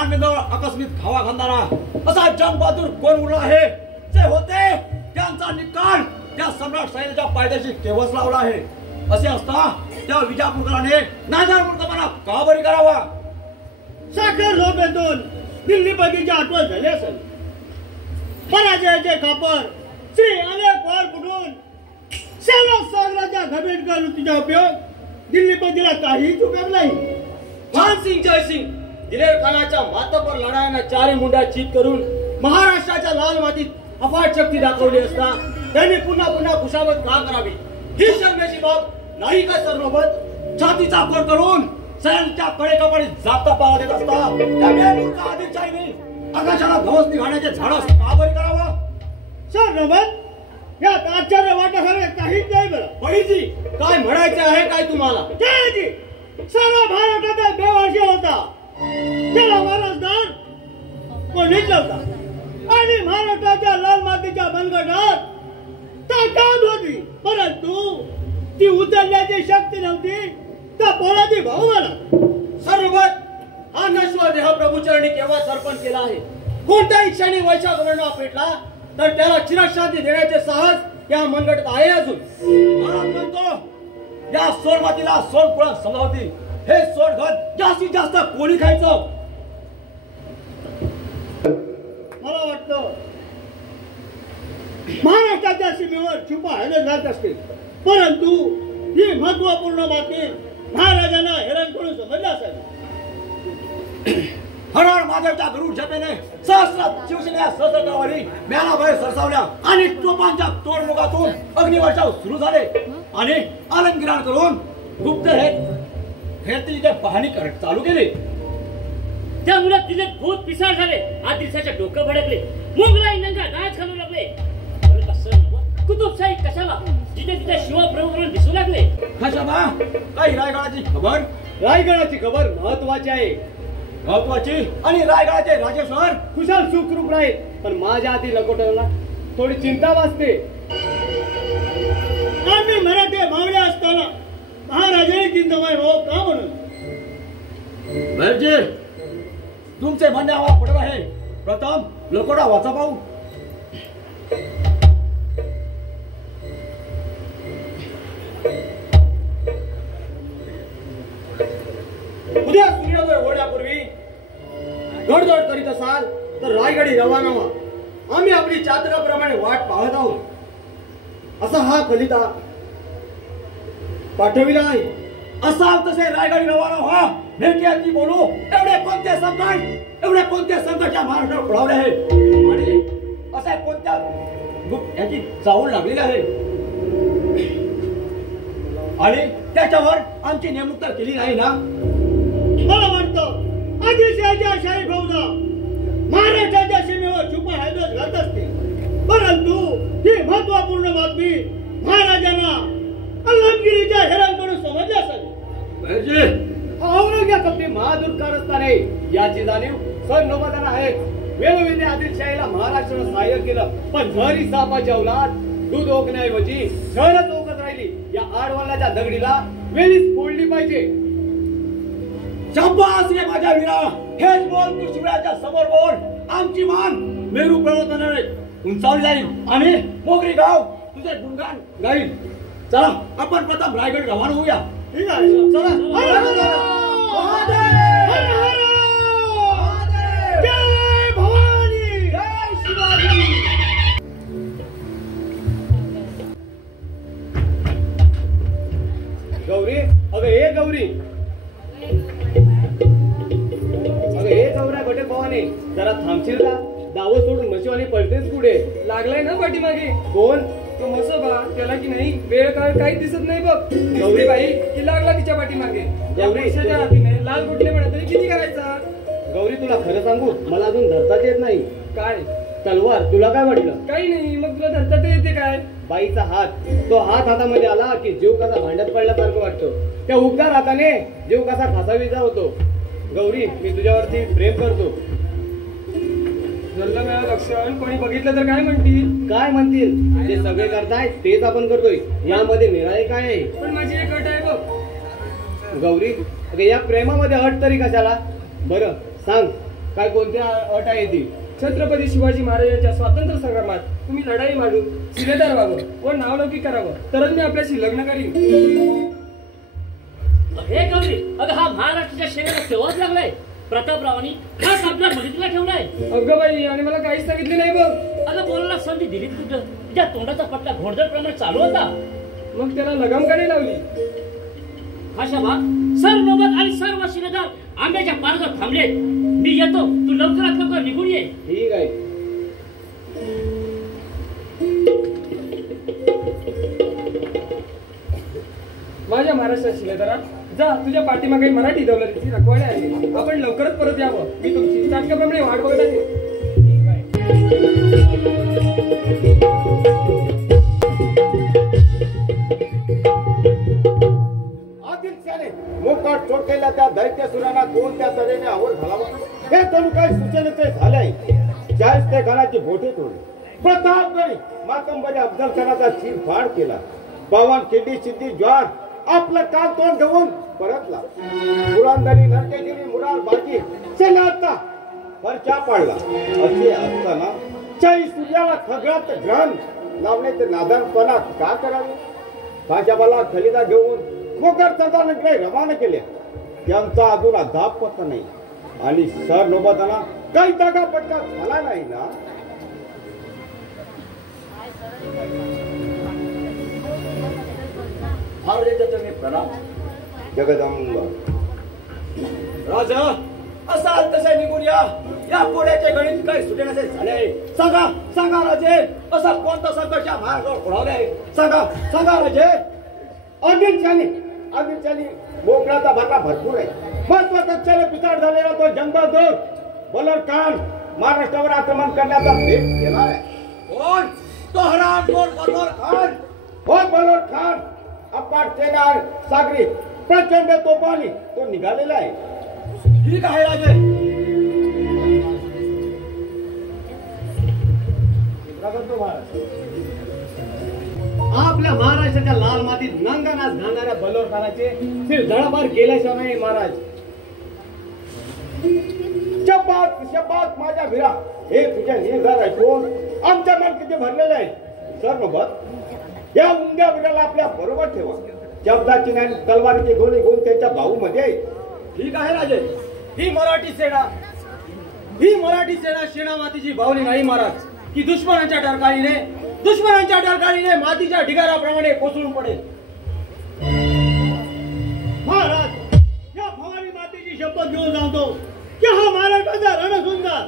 मांडणीजवळ आकस्मिक धावा घालणारा असा जंगबहादूर कोण उरला आहे जे होते त्यांचा निकाल त्या सम्राट सैन्याच्या पायद्याशी केवस लावला आहे. असे असता त्या विजापूरकराने नादार मूर्खपणा का बरी करावा. साखर झोपेतून दिल्लीपतीची आठवण झाली असेल. पराजयाचे खापर श्री अनेक वार फुटून सेवा सागराच्या घबेटकर वृत्तीचा उपयोग दिल्लीपतीला काही चुकत नाही. मानसिंग जयसिंग दिलेर खानाच्या मातबर लढायांना चारी मुंड्या चित करून महाराष्ट्राच्या लाल मातीत अफाट शक्ती दाखवली असता त्यांनी पुन्हा पुन्हा खुशामत का करावी ही शर्मेची बाब नाही का सर्वबत. छातीचा कोर करून सैन्याच्या कडेकपडे जाता पाला देत असता त्या बेमुरचा आदिलशाहीने आकाशाला ध्वस निघाण्याचे झाडस का बरी करावा. सर्वबत यात आश्चर्य वाटण्यासारखे काहीच नाही. बरं बळीजी काय म्हणायचे आहे काय तुम्हाला. सारा भारताचा बेवारशी होता. त्याला वारसदार कोणीच नव्हता आणि महाराष्ट्राच्या लाल मातीच्या बनगटात ताकद होती परंतु ती उचलण्याची शक्ती नव्हती. त्या पोलादी भाऊ मला सर्वबत हा नश्वर देह प्रभूचरणी केव्हा सर्पण केला आहे. कोणत्याही क्षणी वैशाख वर्णा पेटला तर त्याला चिरशांती देण्याचे साहस त्या मनगटात आहे. अजून महाराज म्हणतो या सोनमातीला सोनफळ समजावती. हे सोनखत जास्तीत जास्त कोणी खायचं. मला वाटतं महाराष्ट्राच्या सीमेवर छुपा हैदर जात असते परंतु ही महत्वपूर्ण बातमी महाराजांना हैराण करून समजलं असावी. हरहर महादेवच्या गरुड छापेने सहस्र शिवसेना सहस्त्रवारी म्यानाबाहेर सरसावल्या आणि टोपांच्या तोडमुगातून अग्निवर्षाव सुरू झाले आणि आलमगिराण करून गुप्त हेरतीचे पाहणी चालू केले. त्यामुळे तिथे भूत पिसाळ झाले. आदिलशाचे डोकं भडकले. मुघलाई नंगा नाच घालू लागले. कुतुबशाही कशाला जिथे तिथे शिवप्रभूकडून दिसू लागले. कशाला काही रायगडाची खबर. रायगडाची खबर महत्वाची आहे. महत्वाची आणि रायगडाचे राजेश्वर कुशल सुखरूप राहील पण माझ्या आधी लकोटाला थोडी चिंता वाटते. आम्ही मराठी मावळे असताना महाराजांनी चिंतामय हो का म्हणून. भैरजी तुमचे म्हणणे आम्हाला पटत आहे. प्रथम लकोटा वाचा पाहू. उद्या सूर्योदय होण्यापूर्वी गडदड करीत असाल तर रायगडी रवाना व्हा. आम्ही आपली चातकाप्रमाणे वाट पाहत आहोत. असा हा कलिता पाठविला आहे. असाल तसे रायगडी रवाना व्हा. भेटी बोलू. एवढे कोणते संकट या महाराष्ट्रावर पडावले आहे आणि असे कोणत्या याची चाहूल लागलेली आहे आणि त्याच्यावर आमची नेमणूक तर केली नाही ना. मला वाटतं आदिलशाहीच्या शाही फौजा महाराष्ट्राच्या सीमेवर छुपा हैदर घालत असते परंतु ही महत्वपूर्ण बातमी महाराजांना आलमगिरीच्या हेरांकडून समजली असावी. औरंगजेबाची महादूर कारस्थान आहे याची जाणीव सर नोबताना आहे. वेळोवेळी आदिलशाहीला महाराष्ट्रानं सहाय्य केलं पण झरी सापाच्या औलाद दूध ओकण्याऐवजी शहरच ओकत राहिली. या आडवलाच्या दगडीला वेळीच फोडली पाहिजे. शाबास रे माझ्या वीरा. हेच बोल तू शिवराच्या समोर बोल. आमची मान मेरू पर्वताने उंचावली जाईल आणि मोगरी गाव तुझे गुणगान गाईल. चला आपण प्रथम रायगड रवाना होऊया. ठीक आहे चला. जय भवानी जय शिवाजी. गौरी अगं हे गौरी हे गौऱ्या बटे भवानी जरा थांबशील का. दावं सोडून म्हशीवाली पळतेच पुढे. लागलाय ना पाठीमागे. कोण तो म्हसोबा त्याला की नाही वेळ काळ काही दिसत नाही बघ. गौरी बाई की लागला तिच्या पाठीमागे. गौरी हातीने लाल गुटले म्हणत तरी किती करायचा. गौरी तुला खरं सांगू मला अजून धरताच येत नाही. काय तलवार तुला काय वाटलं. काही नाही मग तुला धरता तर येते काय. बाईचा हात तो हात हातामध्ये आला की जीव कसा भांड्यात पडल्यासारखं वाटतं. त्या उबदार हाताने जीव कसा खासावीचा होतो. गौरी मी तुझ्यावरती प्रेम करतो. जल्ला मिळा लक्षण कोणी बघितलं तर काय म्हणतील. काय म्हणतील जे सगळे करताय तेच आपण करतोय. यामध्ये निराळे काय आहे. पण माझी एक अट आहे बघ. गौरी अगं या प्रेमामध्ये अट तरी कशाला. बरं सांग काय कोणत्या अट आहे ती? छत्रपती शिवाजी महाराजांच्या स्वातंत्र्य संग्रामात तुम्ही लढाई मारून शिलेदार व्हावं व नावलौकिक करावं तरच मी आपल्याशी लग्न करीन. हे गौरी, अगं हा महाराष्ट्राच्या सेनेला तेव्हाच लागलाय. प्रतापरावांनी खास आपल्या मदतीला ठेवलाय. अगं बाई, आणि मला काहीच सांगितले नाही बघ. अगं बोलायला संधी दिलीत कुठं? त्या तोंडाचा पट्टा घोडदळ प्रमाणे चालू होता. मग त्याला लगाम का नाही लावली? खाशाबा, सर्व नौबत आणि सर्व शिलेदार आंब्याच्या पारावर थांबले. मी येतो, तू लवकरात लवकर निघून ये. ठीक आहे. माझ्या महाराष्ट्रात शिलेदारा, जा तुझ्या पाठीमागे मराठी दौलतीची रखवाडी आहे. आपण लवकरच परत यावं. मी तुमची नाटकाप्रमाणे वाट बघत आहे. ठीक आहे. मोकाट चोटलेल्या त्या दैत्यसुरांना कोणत्या तऱ्हेने आवर घालावा हे जणू काही सूचनेचे झाले. ज्यावेळेस ते गणाची बोटे तोडली, प्रतापगडी मातंबरी अफजलखानाचा चीरफाड केला. पवन किड्डी सिद्धी ज्वार आपलं कान तोंड घेऊन परतला. पुरंदरी नरकेगिरी मुरार बाजी सेनाचा परचा पाडला. असे असताना चाई सूर्याला खगळात ग्रहण लावणे ते नादानपणा का करावे? भाजपाला खलिदा घेऊन मोगर सरदारांकडे रवाना केले. त्यांचा अजून अद्याप पत्ता नाही आणि सर नोबताना काही जागा पटका झाला नाही ना. प्रणाम. जगदंब राजा, असाल तसे निघून या. या कोड्याचे गणित काही सुटेनासे झाले. सांगा सांगा राजे, असा कोणता संकट या महाराष्ट्रावर ओढावले? सांगा सांगा राजे. आदिलशाही मोकळाचा भरला भरपूर आहे. महत्वाचा चल पिताड झालेला तो जंगबहादूर बलर खान महाराष्ट्रावर आक्रमण करण्याचा बेत केला आहे. कोण? तो हरामखोर बलवर खान. हो बलर खान, अपाट सेना सागरी प्रचंड तोफानी तो निघालेला आहे. ठीक आहे राजे. आपल्या महाराष्ट्राच्या लाल मातीत नांगानाच घालणाऱ्या बलवर खानाचे सिर धडापार केल्याशिवाय नाही महाराज. शब्बात शब्बात माझ्या वीरा, हे तुझ्या निर्धार ऐकून आमच्या मन किती भरलेले आहे. सर्वबत या उंद्या वीराला आपल्या बरोबर ठेवा. शब्दाची नाही तलवारीची गोळी घेऊन त्यांच्या भाऊमध्ये. ठीक आहे राजे. ही मराठी सेना शेणामातीची बावली नाही महाराज, की दुश्मनांच्या डरकाळीने मातीच्या ढिगाराप्रमाणे कोसळून पडेल. महाराज, या भवानी मातेची शपथ घेऊन सांगतो की हा महाराष्ट्राचा रणसुंदर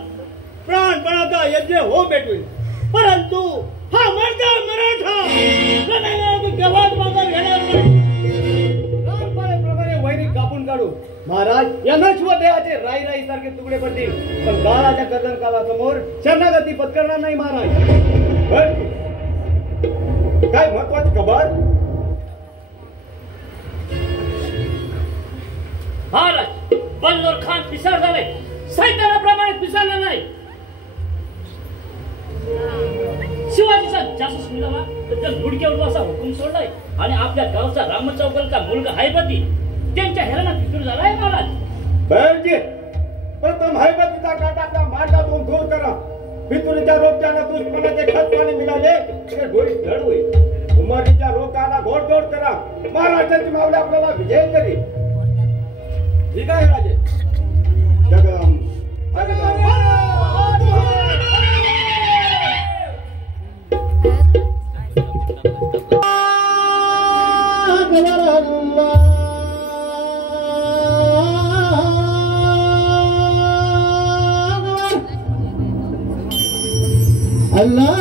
प्राणपणाचा यज्ञ हो भेटवेल. परंतु हा मर्दा मराठा गवात मागं घेणार नाही. रामपाळेप्रमाणे वैरी कापून काढू महाराज. या नक्षदेहाचे राई राई सारखे तुकडे पडतील, पण काळाच्या कर्दन कालासमोर शरणागती पत्करणार नाही महाराज. काय महत्वाची खबर? महाराज, बल्लोर खान पिसाळ झालाय. सैतानाप्रमाणे पिसाळला नाही. शिवाजीचा जासूस मिळाला तर त्या गुडक्यावर असा हुकूम सोडलाय आणि आपल्या गावचा रामचौकलचा मुलगा हैबती त्यांच्या हेराला फितूर झालाय महाराज. बहरजी, प्रथम हैबतीचा काटा आपल्या मार्गातून दूर करा. फितुरीच्या रोपट्याला दुश्मनाचे खत पाणी मिळाले तर घोडी धड होईल. उमरीच्या रोगाला घोडदौड करा. महाराष्ट्राची मावली आपल्याला विजय करी. ठीक आहे राजे. जगदंब Allah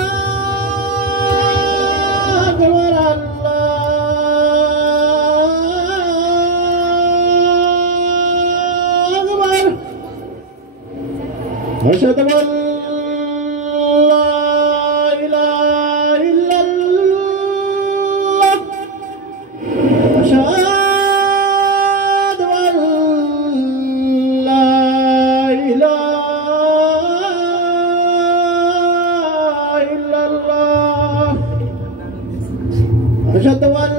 أشهد أن لا إله إلا الله أشهد أن لا إله إلا الله أشهد أن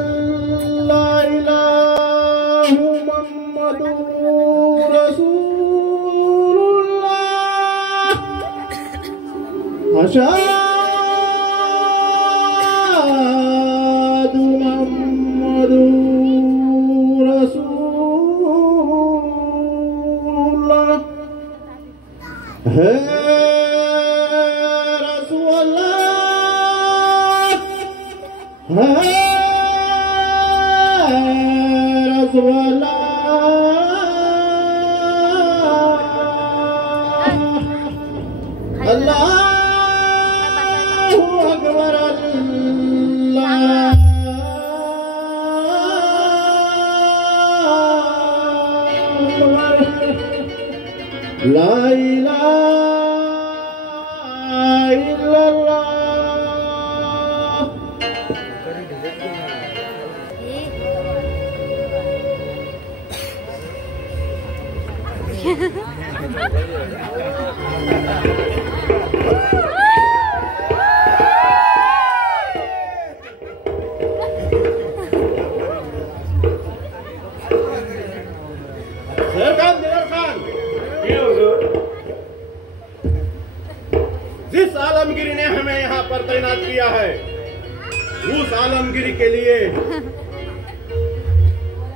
لا إله محمد رسول الله अशहादु मुहम्मदुर रसूलुल्लाह है रसूलुल्लाह है रसूलुल्लाह अल्लाहु अकबर ला इलाहा इल्लल्लाह जिस आलमगिरी ने हमें यहाँ पर तैनात किया है उस आलमगिरी के लिए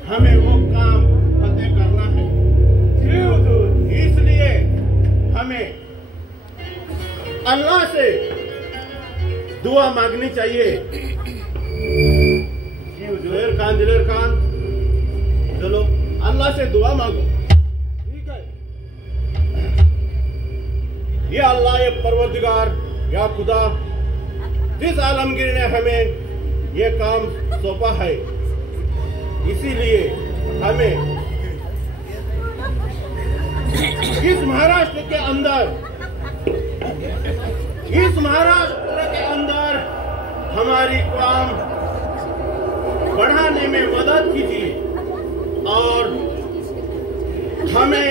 हमें वो काम फतेह करना है। इसलिए हमें अल्लाह से दुआ मांगनी चाहिए। दिलेर खान चलो अल्लाह से दुआ मांगो। ठीक है ये अल्लाह ये परवरदिगार या खुदा जिस आलमगीर ने हमें ये काम सौंपा है इसीलिए हमें इस महाराष्ट्र के अंदर हमारी काम बढ़ाने में मदद कीजिए और हमें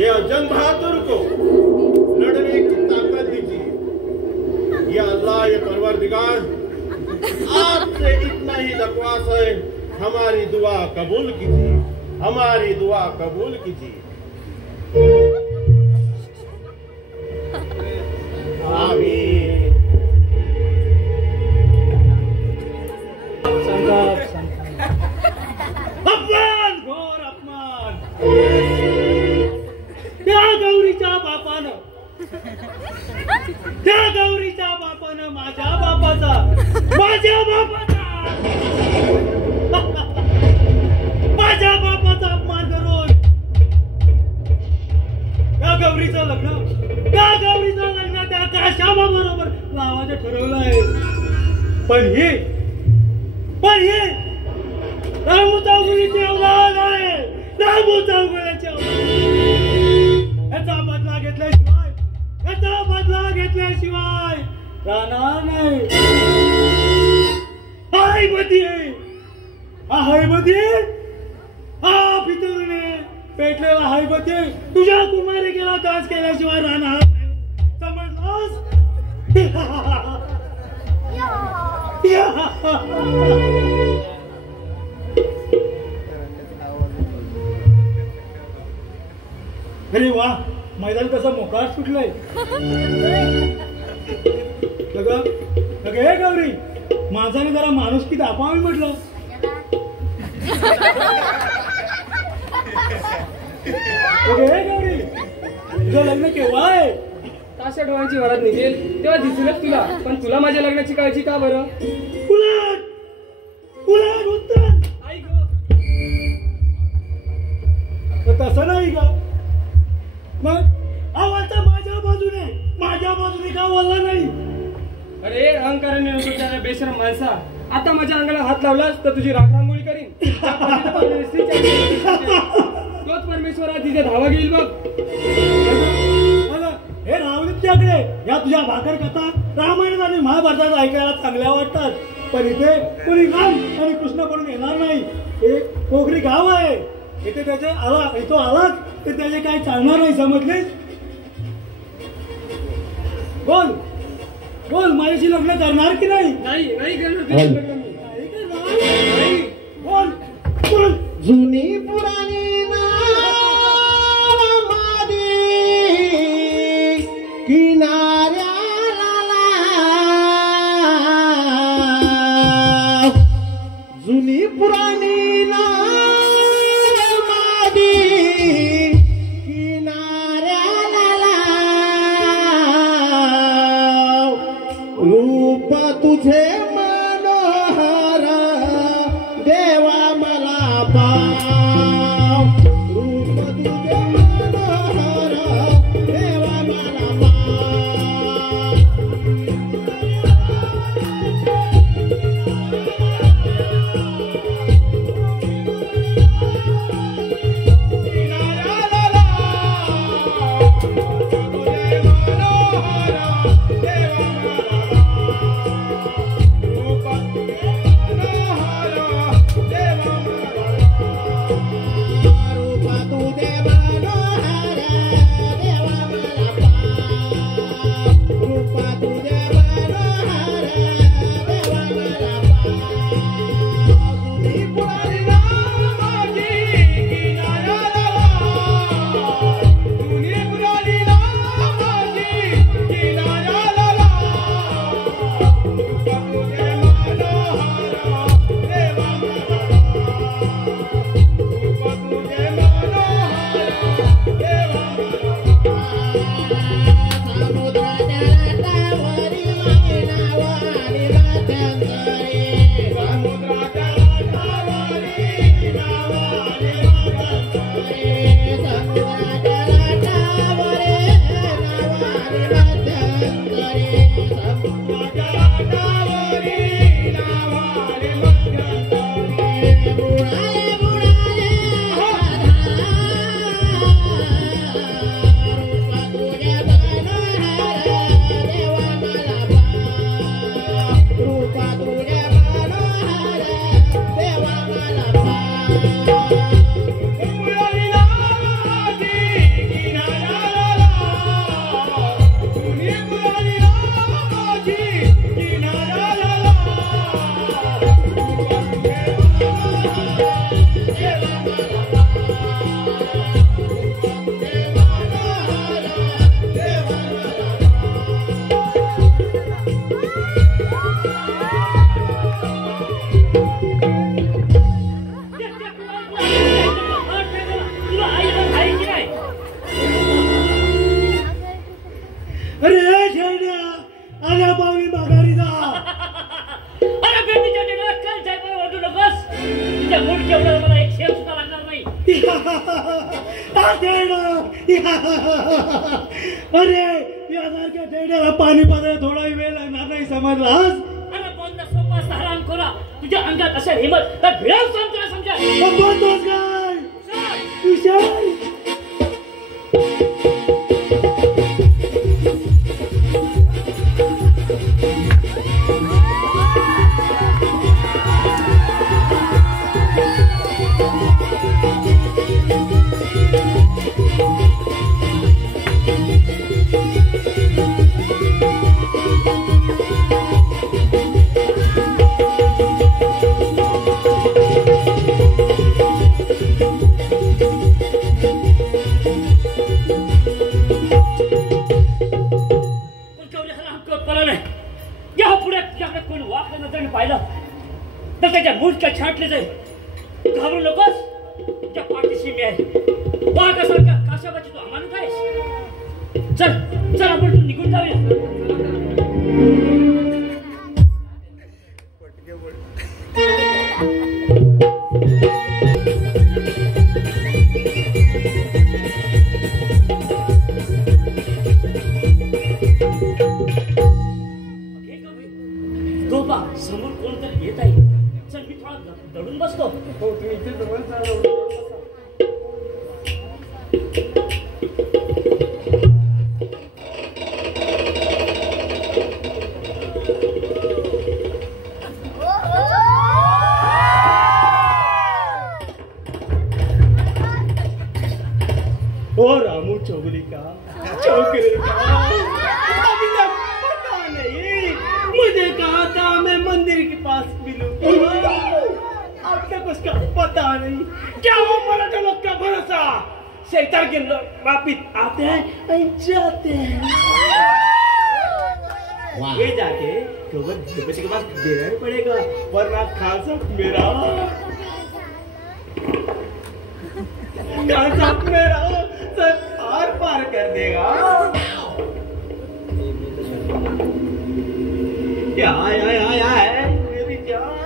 ये जंग बहादुर को लड़ने की ताकत दीजिए। ये अल्लाह ये परवरदिगार आपसे इतना ही दरख्वास्त है, हमारी दुआ कबूल कीजिए, हमारी दुआ कबूल कीजिए। आमीन। अपमान घोर अपमान त्या गौरीच्या बापानं माझ्या बापाचा अपमान करून त्या गौरीचं लग्न त्या काशाबा बरोबर लावायचं ठरवलंय। पण हे रामू चौगुलीची औलाद आहे, रामू चौगुलीची औलाद। याचा बदला घेतल्याशिवाय राहणार नाही। हा पितृने पेटलेला हायबती तुझ्या कुमारिकेला दास केल्याशिवाय राहणार नाही, समजलास? अरे वा, मैदान कसं मोकळा सुटलंय। हे गौरी, माणसाने जरा माणुसकी दाखवावी म्हटलं। हे गौरी, तुझं लग्न केव्हा आहे? ताशा डोळ्यांची वरात निघेल तेव्हा दिसेलच तुला, पण तुला माझ्या लग्नाची काळजी का बरं? उलट उत्तर ऐक तसं नाही का? मग आवाज माझ्या बाजूने का बोलला नाही? अरे अहंकाराने नको त्याला बेशरम माणसा, आता माझ्या अंगाला हात लावलास तर तुझी राखरांगोळी करीन। तोच परमेश्वरा तिथे धावा घेईल बघ। हे राहू दे तुझ्याकडे, या तुझ्या भाकर कथा रामायण आणि महाभारतात ऐकायला चांगल्या वाटतात, पण इथे कोणी राम आणि कृष्ण म्हणून येणार नाही। एक कोकरी गाव आहे, इथे तो आलाच तर त्याचे काय चालणार नाही, समजले? बोल माझ्याशी लग्न करणार की नाही? नाही करणार। बोल जुनी पुराणी नामादी किनाऱ्या अरे यासारख्या टेड्याला पाणी पाजायला थोडाही वेळ लागणार नाही समजलास? अरे बोलणं सोपं असतं हरामखोरा. तुझ्या अंगात असेल हिंमत तर भिडाव सांग तुला समजा. बोलतोस काय? विशाल छाटले जाईल. घाबरू नकोस. तुझ्या पाठीशी मी आहे. वाघासारखा काशाबाची तू अमानत आहेस. चल चल आपण तू निघून जाऊया. तो पा समोर कोणतरी येत आहे. चल मी थोडा दडून बसतो. हो तुम्ही इथे जवळ ओ रामू चौगली का चौकरे का अभी तक पता नहीं मुझे कहा था मैं मंदिर के पास मिलूं. अब तक उसका पता नहीं. क्या वो मराठा लोग का भरोसा? शैतान के लोग वापिस आते हैं और जाते हैं. ये जाके गणपति के पास देना ही पड़ेगा वरना खान साहब मेरा सब आर पार कर देगा. क्या आया मेरी जान.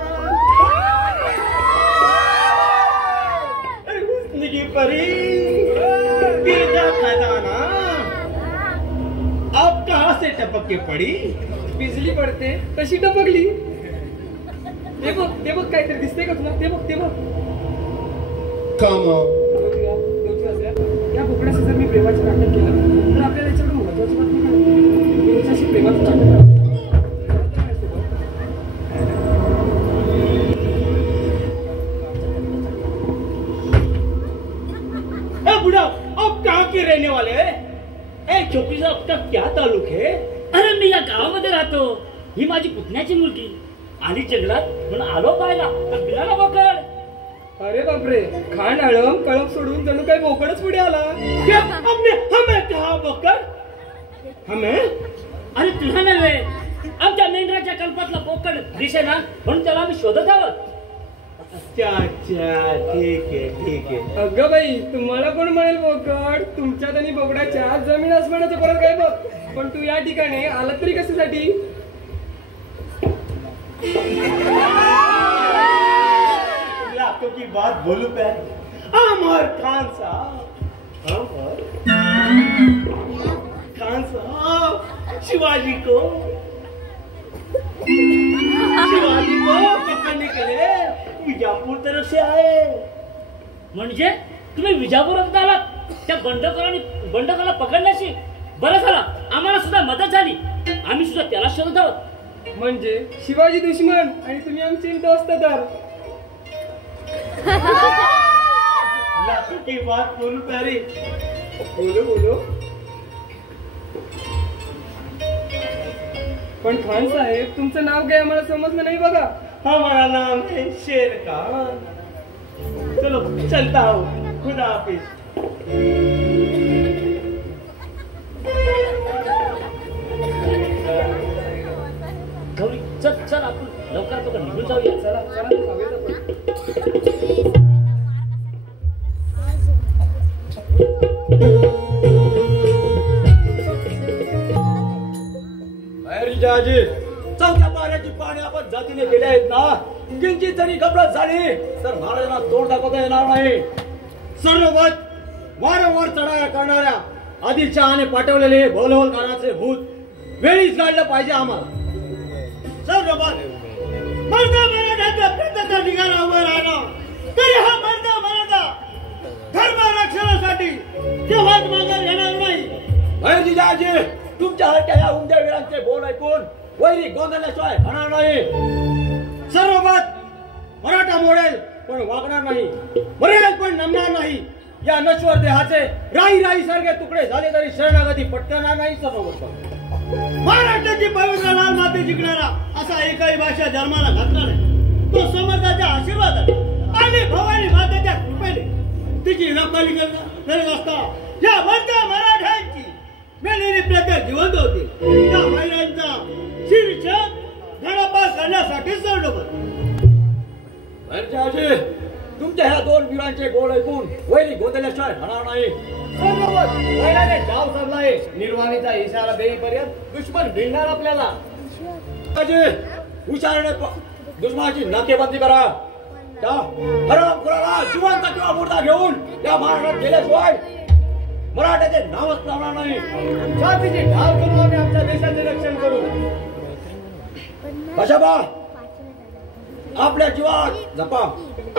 टपके पडी बिजली पडते तशी टपकली. ते बघ काहीतरी दिसतंय का तुला? ते बघ काम या बोकड्याचं जर मी प्रेमाचं नाटक केलं तर आपल्याला याच्याकडे महत्वाची बातमी कळेल. मी याच्याशी प्रेमाचं नाटक बुढ़ा अब कहाँ के रहने वाले हैं? ए छोटी सा आपका क्या ताल्लुक है? अरे मी या गावामध्ये राहतो. ही माझी पुतण्याची मुलगी आली जंगलात म्हणून आलो पाहायला तर बिलाला बोकड. अरे बापरे, खाण आळम कळप सोडून जणू काही बोकडच पुढे आला. क्या आपने हमें कहा बोकर? हमें? अरे तुला नव्हे, आमच्या मेंढराच्या कल्पातला बोकड दिसेना म्हणून त्याला आम्ही शोधत आहोत. अच्छा ठीक है. अगं बाई, तुम्हाला कोण म्हणेल बोकड? तुमच्यात आणि बोकडाच्या जमीन आसमानाचा फरक आहे बघ. पण तू या ठिकाणी आला तरी कशासाठी? लाखों की बात बोलू पहले अमर खान साहब शिवाजी को पकड़ने के लिए विजापूर तरफ से आए. म्हणजे तुम्ही विजापुरात आलात त्या बंडकाला पकडण्याची? बरं झाला, आम्हाला सुद्धा मदत झाली. आम्ही सुद्धा त्याला शोधत आहोत. म्हणजे शिवाजी दुश्मन आणि तुम्ही आमचे दोस्तदार. लाखों की बात बोलू पहले बोलो. पण खान साहेब, तुमचं नाव काय आम्हाला समजलं नाही बघा. हमारा नाम है शेर खान. चलो चलता हूँ, खुदा हाफिज. गौरी चल आपण लवकर निघून जाऊया. चला जाऊयात आपण. जिजाजी, चौथ्या पाण्याची पाणी आपण जातीने गेले आहेत ना, किंचित जरी गफलत झाली तर महाराजांना तोंड दाखवता येणार नाही. सर्वोपत वारंवार चढाया करणाऱ्या आदिलशहाने पाठवलेले भोलवलकाराचे भूत वेळीच गाडलं पाहिजे आम्हाला. सर्वोपत मर्दा मराठा प्रत्येक ठिकाणी उभं राहणं, तरी हा मर्दा धर्म रक्षणासाठी केव्हाच माघार घेणार नाही. जिजाजी, तुमच्यासारख्या ह्या उमद्या वीरांचे बोल ऐकून वैरी गोंधळल्याशिवाय होणार नाही. सर्वोपत मराठा मोडेल पण वागणार नाही, मरेल पण नमणार नाही. या नश्वर देहाचे राई सारखे तुकडे झाले तरी शरणागती पटकणार नाही. सर्वोपत महाराष्ट्राची पवित्र लाल माती जिंकणारा असा एकही भाषा जन्माला घातला नाही. तो समर्थाच्या आशीर्वादाने आणि भवानी मातेच्या कृपेने तिची रखवाली करत असता या वंदा मराठ्यांची मेलेली प्रजा जिवंत होती. त्या महिलांचा शीर्षक धडापा करण्यासाठी सर्वोपत. जिजाजी, तुमच्या ह्या दोन वीरांचे बोल ऐकून वैरी गोंधळल्याशिवाय होणार नाही. सर्वोपत महिलाने डाव साधलाय. निर्वाणीचा इशारा देईपर्यंत दुश्मन भिडणार आपल्याला. हुशारीने दुश्मनाची नाकेबंदी करा. त्या हरामखोराला जिवंत किंवा मुर्दा घेऊन त्या महाराष्ट्रात गेल्याशिवाय मराठ्याचे नावच लावणार नाही. छातीची ढाल करून आम्ही आमच्या देशाचे रक्षण करू. भाषाबा, आपल्या जीवात जपा.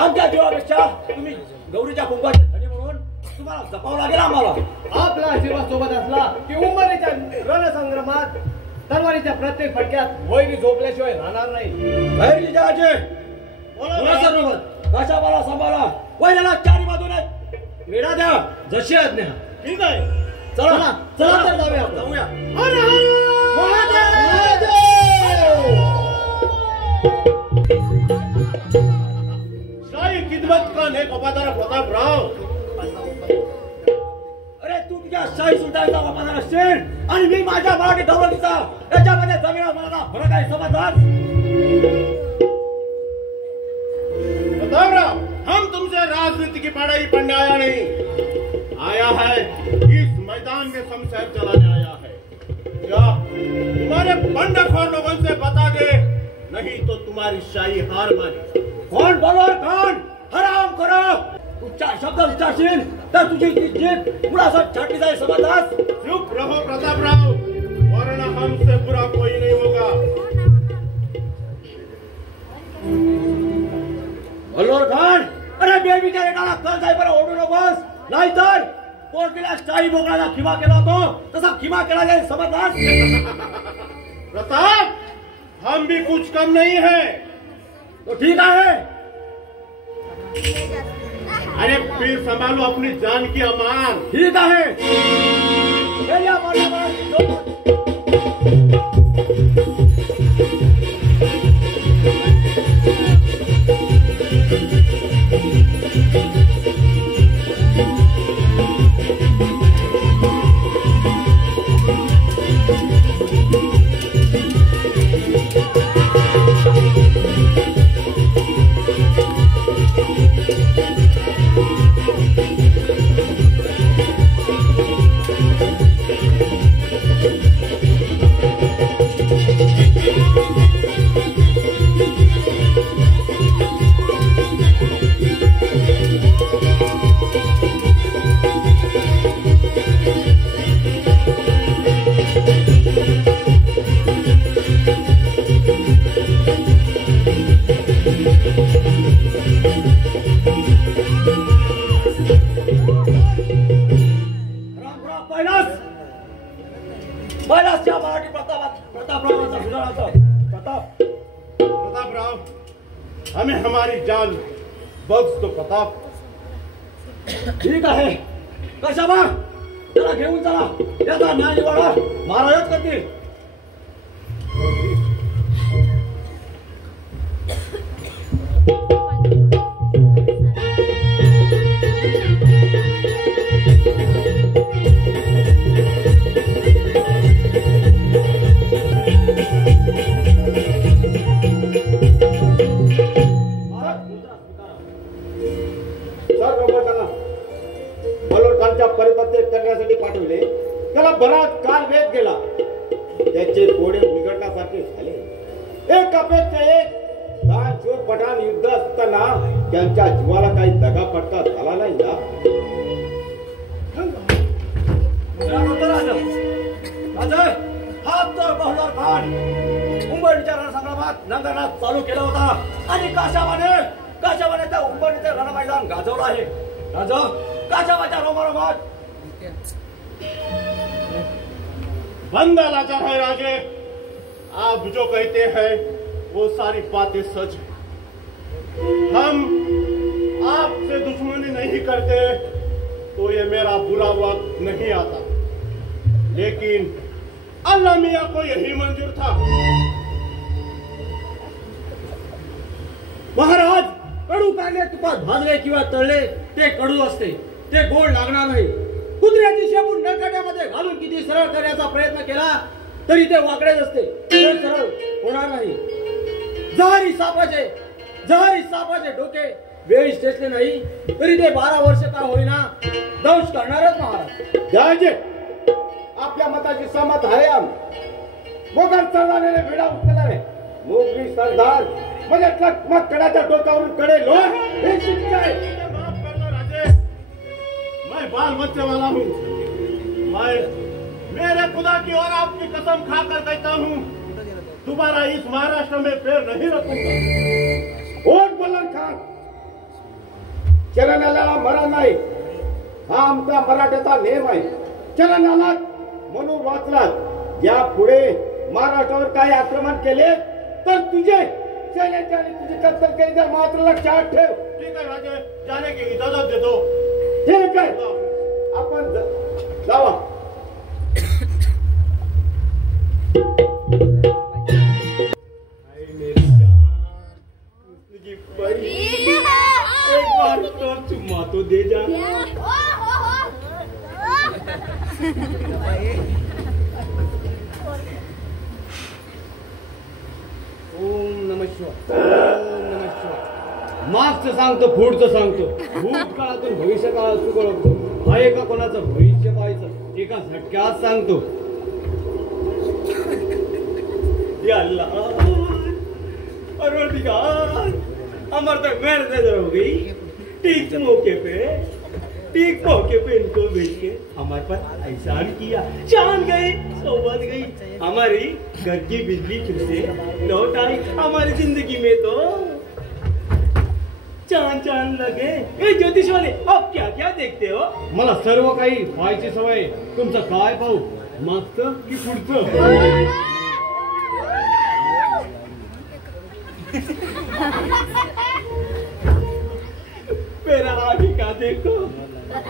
आमच्या जीवापेक्षा तुम्ही गौरीच्या कुंभाचे धनी म्हणून तुम्हाला जपावं लागेल आम्हाला. आपला आशीर्वाद सोबत असला की उंबरीच्या रणसंग्रामात तलवारीच्या प्रत्येक फटक्यात वैरी झोपल्याशिवाय राहणार नाही. जिजाजी, बोला सर्वोपत. भाषाबाला सांभाळा. वैराला चारी बाजूने वेढा द्या. जशी आज्ञा. ठीक आहे, चला तर जाऊया. जाऊया. शाही खिदमत का नेक वफादार प्रतापराव. अरे तू तुझ्या शाही सुलतानचा वफादार असशील आणि मी माझ्या मराठी दौलतीचा. याच्यामध्ये जमीन आसमानाचा फरक आहे, समजदार. प्रतापराव, हम तुमसे राजनीति की पढ़ाई पढ़ने आया नहीं, आया है इस मैदान में शमशेर चलाने आया है. क्या तुम्हारे बंडखोर लोगों से बता दे, नहीं तो तुम्हारी शाही हार मानी. कोण बरोबर कोण? हराम करो. तुझ्या शब्द विचारशील तर तुझी जीभ मुळासट छाटली जाईल, समजदार. चुप रहो प्रतापराव. वरना हमसे बुरा कोई नहीं होगा। अल्लोर खान, अरे बेबीच्या रेटाला कल जाई पर ओढू नकोस, नाहीतर पोरकीला शाही बोकडाला खिमा केला होतो तसा खिमा केला जाईल, समजलास? प्रताप, हम भी कुछ कम नहीं है। तो ठीक आहे, अरे फिर संभालो अपनी जान की अमान। ठीक आहे। फेरिया मारण्यावर बैलासच्या मराठी प्रतापरावांचा गुजराचा प्रतापराव, हमें हमारी जान बख्श दो प्रताप। ठीक आहे, कशाबा त्याला घेऊन चला, याचा न्याय निवाडा महाराजच करतील। परिपत्र करण्यासाठी पाठवले, त्याला बराच काळ वेध गेला, त्याचे थोडे बिघडण्यासारखे झाले। एक अपेक्षा एक दानशूर पठाण युद्ध असताना त्यांच्या जीवाला काही दगाफटका झाला नाही ना? हा तर बहलोर खान उंबरठीच्या रणसंग्रामात नंदनात चालू केला होता आणि काशाबाने त्या उंबरठीचे रणमैदान गाजवलं आहे। राजा काशाबाच्या रोमारोमात बंदा लाचार है राजे, आप जो कहते हैं वो सारी बातें सच है। हम आपसे दुश्मनी नहीं करते तो ये मेरा बुरा वक्त नहीं आता, लेकिन अल्लाह मियां को यही मंजूर था। महाराज, कडू काढले तुपात भाजले किंवा तळले ते कडू असते, ते गोड लागणार नाही। कुत्र्याची शेपूट नळकाट्यामध्ये घालून किती सरळ करण्याचा प्रयत्न केला तरी ते वाकडेच असते, ते सरळ होणार नाही। जहारी सापाचे डोके वेळी ठेचले नाही तरी ते 12 वर्ष का होईना दंश करणारच महाराज। जहाजे आपल्या मताची सहमत आहे आम्ही। मोगल सरदाराने वेढा उचलला, मोगली सरदार म्हणजे चकमक कडाच्या डोक्यावरून कडे लो, हे शिक्षा आहे। माफ करना राजे, मैं बाल बच्चे वाला हूँ। मैं मेरे खुदा की और आपकी कसम खाकर कहता हूँ, दोबारा इस महाराष्ट्र में पैर नहीं रखूंगा। ओट बल्लन खान, चलनाला मरण नाही, हा आमचा मराठ्याचा नेम आहे। चलनाला म्हणून वाचलात, या पुढे महाराष्ट्रावर काही आक्रमण केले तर तुझे सेनेच्या आणि तुझी कत्तल केली तर मात्र लक्षात ठेव। ठीक है राजे, जाने की इजाजत दे दो। ठीक आहे, आपण जावा। एक बार तो चुम्मा तो दे जा। ओम नमः शिवाय, ओम नमः शिवाय। मागचं सांगतो, पुढचं सांगतो, भूतकाळातून भविष्य काळात सुगळतो, आहे का कोणाचं भविष्य पाहायचं एका झटक्यात सांगतो। या अल्लाह, परवरदिगार, हमारे तक मेहनत नजर हो गई ठीक मौके पे। ठीक मौके पे इनको भेज के हमारे पर एहसान किया। जान गई सोबत गई, हमारी घर की बिजली फिर से लौट आई। हमारी जिंदगी में तो चांद चांद लगे। ए ज्योतिष वाले, आप क्या क्या देखते हो? मला सर्व काही व्हायची सवय। तुमचं काय पाहू, मागचं की पुढचं? मेरा आगे का देखो,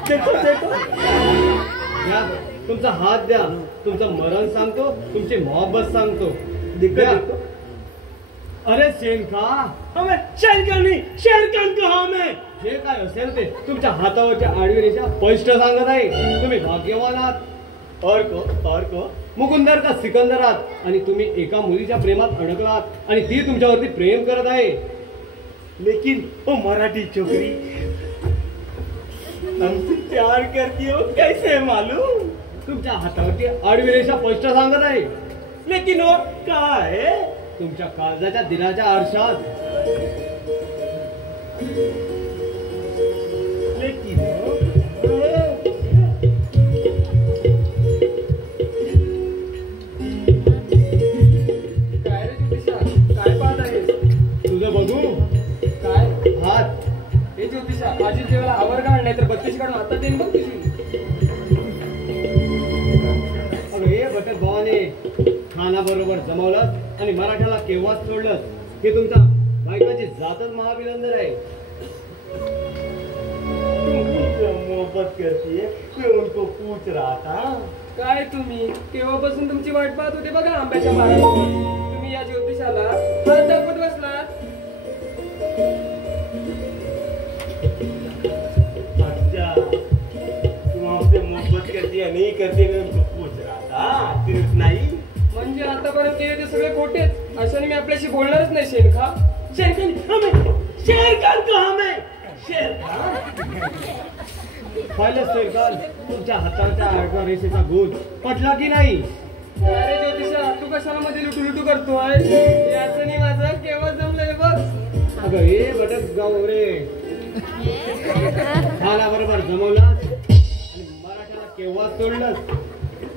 देखो देखो। द्या तुमचा हात द्या, तुमचं मरण सांगतो, तुमची मोहब्बत सांगतो। देखो द्या। देखो। अरे शेणखा, हमें शेरखान नहीं, शेरखान कहा हमें। जे काय असेल ते तुमच्या हातावरच्या आडवी रेषा स्पष्ट सांगत आहे। तुम्ही भाग्यवान आहात। और को मुकुंदर का सिकंदर आहात आणि तुम्ही एका मुलीच्या प्रेमात अडकलात आणि ती तुमच्यावरती प्रेम करत आहे। लेकिन वो मराठी छोकरी हमसे प्यार करती हो, कैसे मालूम? तुमच्या हातावरची आडवी रेषा स्पष्ट सांगत आहे। लेकिन वो कहा है? तुमच्या काळजाच्या दिलाच्या आरशात। लेकिन वो काय रे ज्योतिषा, काय पाहत आहेस? तुझं बघू काय हात। हे ज्योतिषा, माझी जेवायला आवर काढ, नाही तर 32 काढून हातात देईन बघ तुझी। अरे भटक भावाने खाना बरोबर जमवलं आणि मराठ्याला केव्हाच सोडलं। हे तुमचा बायकाची जातच महाविलंदर आहे। तुमसे मोहब्बत करती है, मैं उनको पूछ रहा था। काय तुम्ही केव्हापासून तुमची वाट पाहत होते बघा आंब्याच्या बागावर। तुम्ही या ज्योतिषाला हात दाखवत बसलात। अच्छा, तुम हमसे मोहब्बत करती है नहीं करती, मैं उनको पूछ रहा था, सिर्फ नहीं। म्हणजे आतापर्यंत केले ते सगळे खोटेच। अशाने मी आपल्याशी बोलणारच नाही शेणखा। शेरखान हमें, शेरखान कहा हमें? शेरखान पाहिलं शेरखान, तुमच्या हाताच्या आडव्या रेषेचा गुण पटला की नाही? अरे ज्योतिषा, तू कशाला मध्ये लुटू करतोय? याचं आणि माझं केव्हा जमलंय बघ। अगं हे भटक जाऊ रे, खाना बरोबर जमवलं आणि मराठ्याला केव्हा सोडलं।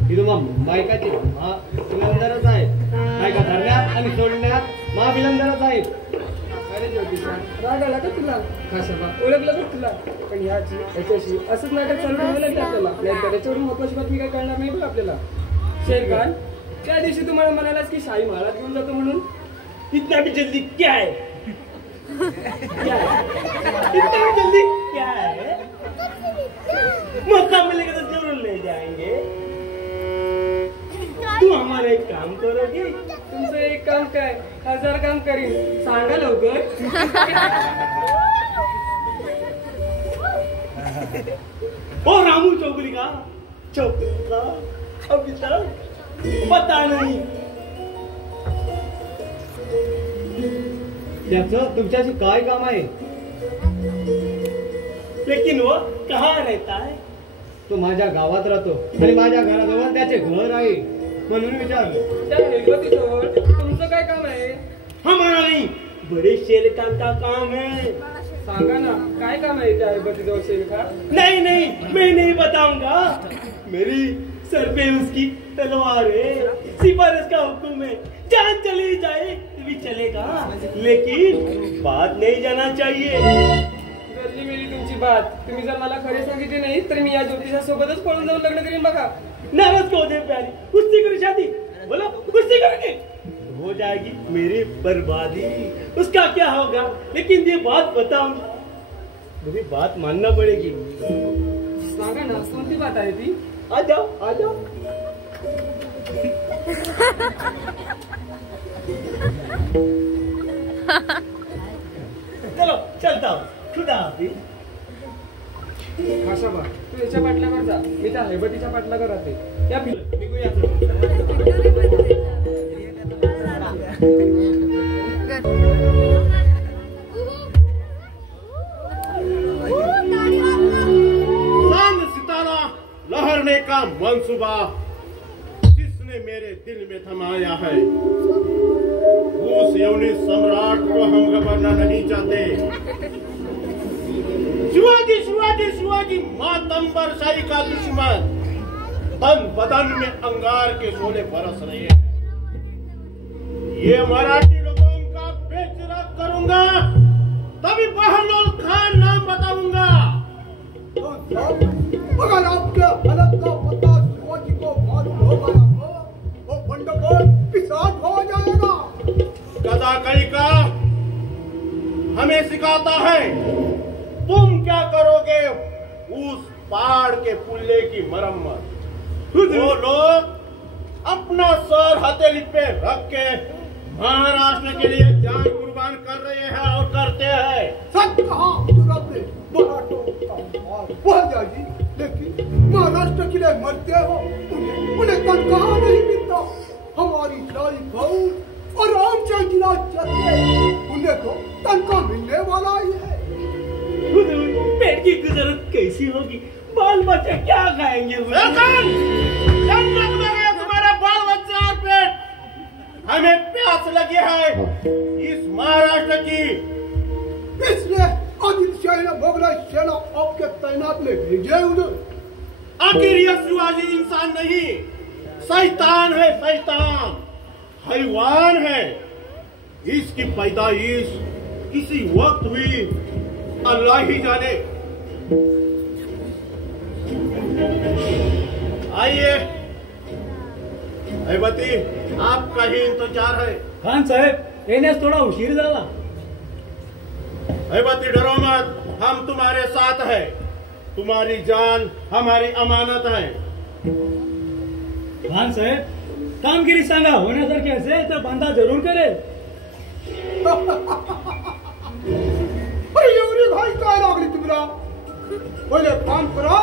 ही तुम्हा बायकाची महाविलंदरच आहे। बायका धरण्यात आणि सोडण्यात महाविलंदरच आहेत। अरे ज्योतिषा, राग आला का तुला? खाशाबा ओळखलं का तुला? पण याच्याशी असंच नाटक चालू ठेवायला लागलं आपल्याला, नाही तर याच्यावरून महत्वाची बातमी काय कळणार नाही बघ आपल्याला। शेरखान, त्या दिवशी तुम्हाला म्हणालास की शाही महालात घेऊन जातो म्हणून। इतना भी जल्दी क्या है? क्या है? इतना भी जल्दी क्या है? मौका मिलेगा तो जरूर ले जाएंगे। तू हमारा एक काम करोगे? तुमचं एक काम काय, 1000 काम करीन, सांगा लवकर। ओ रामू चौकली का अभी तक पता नहीं। त्याचं तुमच्याशी काय काम आहे? लेकिन वो कहाँ रहता है? तो माझ्या गावात राहतो आणि माझ्या घराजवळ त्याचे घर आहे, म्हणून विचारलं। त्या हेलवतीजवळ तुमचं काय काम आहे? हमारा नहीं, बड़े शेरखान का काम है। सांगा ना, काय काम आहे त्या हेलवतीजवळ शेरखा? नहीं नहीं, मैं नहीं बताऊंगा। मेरी सर पे उसकी तलवार है, सिफारिश का हुक्म है। जान चली जाए तो भी चलेगा, लेकिन बात नहीं जाना चाहिए। गल्ली मेली तुमची बात। तुम्ही जर मला खरे सांगितले नाही तर मी या ज्योतिषासोबतच पळून जाऊन लग्न करीन बघा। नाराज को दे प्यारी, कुश्ती करो शादी, बोलो कुश्ती करोगे? हो जाएगी मेरी बर्बादी, उसका क्या होगा? लेकिन ये बात बताऊं, मुझे बात मानना पड़ेगी। सांगा ना, कोणती बात आहे ती? आ जाओ आ जाओ। चलो चलता हूँ, खुदा हाफिज। खाशाबा, तू याच्या पाठलावर जा, मी त्या हेबतीच्या पाठलावर राहते। या निघूया। चांद सितारा लहरने का मंसूबा जिसने मेरे दिल में थमाया है, उस यवनी सम्राट को हम गवाना नहीं चाहते। शिवाजी शिवाजी शिवाजी मातंबर शाही का दुश्मन, तन बदन में अंगार के शोले बरस रहे हैं। ये मराठी लोगों का बेचरख करूंगा, तभी बहलोल खान नाम बताऊंगा। अगर आपके हालत का पता शिवाजी को मालूम हो गया तो वो बंडखोर पिशाच हो जाएगा। गदा कई का हमें सिखाता है, तुम क्या करोगे उस पहाड़ के पुल्ले की मरम्मत। वो लोग अपना सर हथेली पे रख के महाराष्ट्र के लिए जान कुर्बान कर रहे हैं और करते हैं। सच कहा हुजूर आपने, मराठों का मार बढ़ जाएगी, लेकिन महाराष्ट्र के लिए मरते हो उन्हें तनख्वाह नहीं मिलता। हमारी शाही फौज और रामचंद्र जिला चलते उन्हें तो तनख्वाह मिलने वाला ही है। पेट की गुजरत कैसी होगी, बाल बच्चे क्या खाएंगे? तुम्हारा बाल बच्चा और पेट, हमें प्यास लगी है इस महाराष्ट्र की, इसलिए आदिलशाही ने मुगल सेना आपके तैनात में भेजे उधर। आखिर ये शिवाजी इंसान नहीं, शैतान है, शैतान हैवान है। इसकी पैदाइश किसी वक्त हुई, अल्लाह ही जाने। आइए हैबती, आपका ही इंतजार है। खान साहेब येण्यास थोडा उशीर झाला। हैबती डरो मत, हम तुम्हारे साथ है। तुम्हारी जान हमारी अमानत है। खान साहेब कामगिरी सांगा, होण्यासारखी असेल तर बंदा जरूर करेल। अरे एवढी घाई काय लागली तुम्हाला? पहिले काम करा,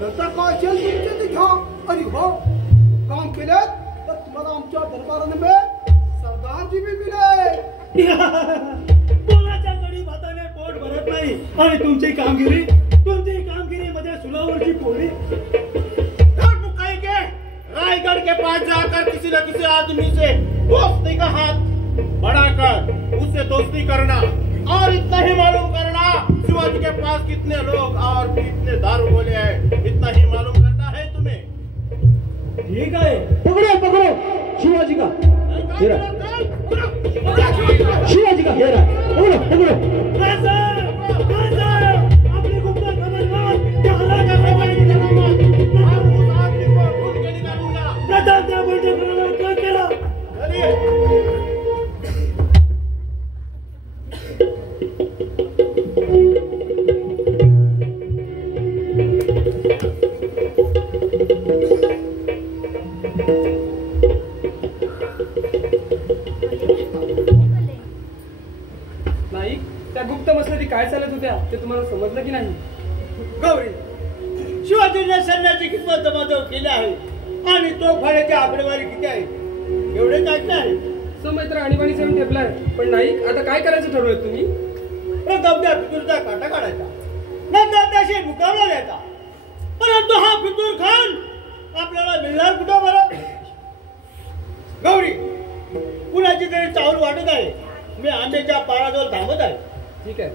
नंतर काय असेल तुमचे ते घ्या। आणि हो काम केलं तर तुम्हाला आमच्या दरबाराने सरदारजी बी मिळेल। कोणाच्या गडी भाताने पोट भरत नाही आणि तुमची कामगिरी मध्ये सुलावरची पोळी। रायगढ़ के पास जाकर किसी न किसी आदमी से दोस्ती का हाथ बढ़ाकर उससे दोस्ती करना, और इतना ही मालूम करना शिवाजी के पास कितने लोग और कितने दारू बोले हैं, इतना ही मालूम करना है तुम्हें। ठीक है, पकड़ो पकड़ो शिवाजी का घेरा, शिवाजी का घेरा, पकड़ो पकड़ो। आपने गुप्त खबर मान, जहां का खबर प्रताप त्या बोलते प्रमाण क्या केला? नाही, त्या गुप्त मसनदी काय चालत होत्या ते तुम्हाला समजलं की नाही? गौरी, शिवाजीने सैन्याची किंमत जमाजव केली आहे आणि तो फाड्याची आकडेवारी किती आहे एवढे ऐकले आहे। समज तर आणीबाणी सण ठेपलाय, पण नाही आता काय करायचं ठरवलं तुम्ही? प्रथम त्या फितूरचा काटा काढायचा, नंतर त्याशी मुकाबला द्यायचा। परंतु हा फितूर खान आपल्याला मिळणार कुठं बरं? गौरी, कुणाची तरी चावल वाटत आहे, मी आंब्याच्या पाराजवळ थांबत आहे। ठीक आहे।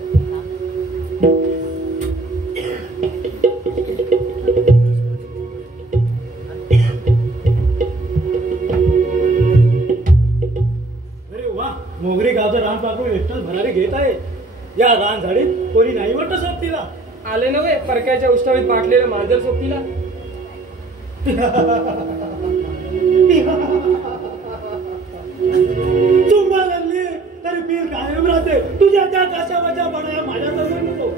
मोगरी गावचं रान पाकळून एकटल भरारी घेत आहे। या रान झाडीत कोणी नाही वाटत सोबतीला आले नव्हे, परक्याच्या उष्टावीत बाटलेलं मांजर सोबतीला। चुंबा लागली तरी पीर कायम राहते। तुझ्या त्या काशावाच्या बडाया माझ्या जवळ नको,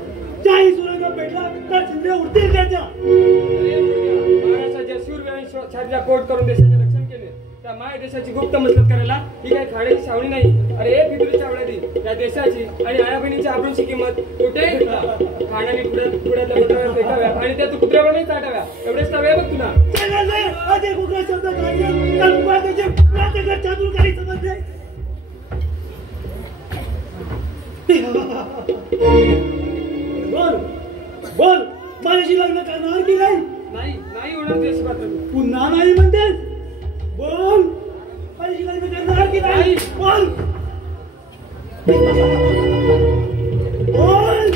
ज्याही सुरंग पेटला तर चिंध्या उडतील त्याच्या। महाराष्ट्राच्या शूरवीरांनी छातीला कोट करून देशाचे रक्षण केले, त्या माय देशाची गुप्त मसलत करायला ही काही खाण्याची छावणी नाही। अरे फितुरी चावड्याची त्या देशाची आणि आया बहिणीची आबरूची किंमत कुठे? खाण्याने पुढ्यातल्या कुत्र्याला फेकाव्या आणि त्या तू कुत्र्यावरही चाटाव्या, एवढेच हवे बघ तुला। अजय कुत्रा शब्द काढले चातुरकारी समजले। बोल बोल, माझ्याशी लग्न करणार की नाही? नाही नाही होणार देश मात्र। पुन्हा नाही म्हणतेस? बोल, माझ्याशी लग्न करणार की नाही? बोल बोल।